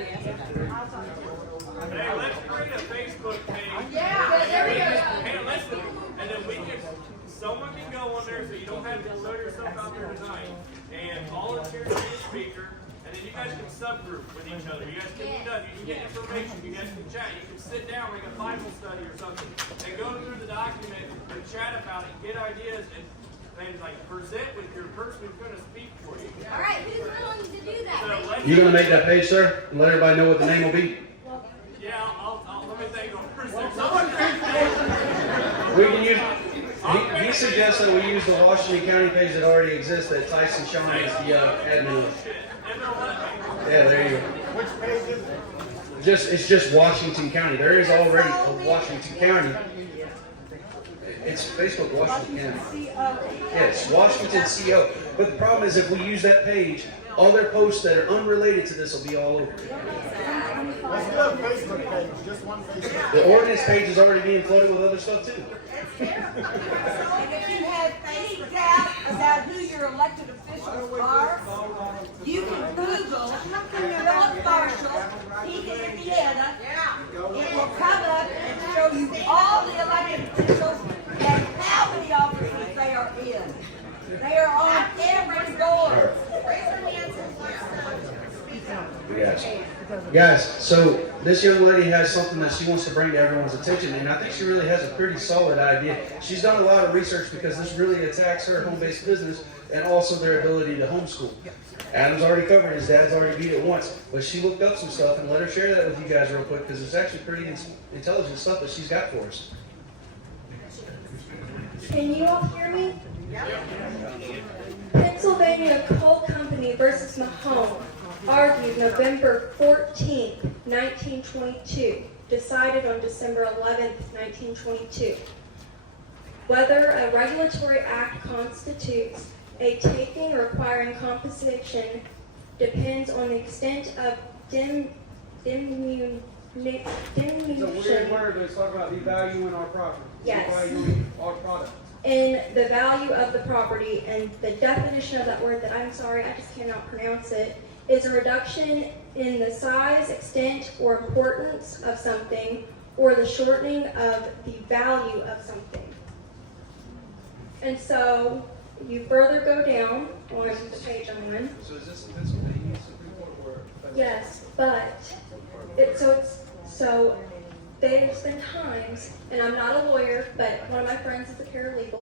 Hey, let's create a Facebook page. Yeah, there we go. Hey, listen, and then we can, someone can go on there so you don't have to throw yourself out there tonight and volunteer to be a speaker, and then you guys can subgroup with each other. You guys can meet up, you can get information, you guys can chat, you can sit down like a Bible study or something, and go through the document and chat about it, get ideas, and like present with your person who's going to speak for you. All right, who's willing to do that? So You gonna make that page, sir? And let everybody know what the name will be? yeah, I'll let me think on person. We can use, he suggests that we use the Washington County page that already exists, that Tyson Sean is the admin of. Yeah, there you go. Which page is it? It's just Washington County. There is already a Washington County. It's Facebook Washington County. Yeah, it's Washington CO. But the problem is if we use that page, all their posts that are unrelated to this will be all over. Let's do a Facebook page, just one Facebook. The ordinance page is already being flooded with other stuff too. And if you have any doubt about who your elected officials are, you can Google Philip Marshall, Pekin, Indiana. It will come up and show you all the elected officials and how many offices they are in. They are on every board. Guys, so this young lady has something that she wants to bring to everyone's attention, and I think she really has a pretty solid idea. She's done a lot of research because this really attacks her home-based business and also their ability to homeschool. Adam's already covered, his dad's already beat it once, but she looked up some stuff, and let her share that with you guys real quick, because it's actually pretty intelligent stuff that she's got for us. Can you all hear me? Pennsylvania Coal Company versus Mahone, argued November 14th, 1922, decided on December 11th, 1922. Whether a regulatory act constitutes a taking requiring compensation depends on the extent of diminution. It's a weird word, but it's talking about devaluing our property. Yes. Devaluing our product. In the value of the property, and the definition of that word that I'm sorry, I just cannot pronounce it, is a reduction in the size, extent, or importance of something, or the shortening of the value of something. And so, you further go down on the page I'm on. So is this a Pennsylvania Supreme Court or? Yes, but so there's been times, and I'm not a lawyer, but one of my friends is a paralegal.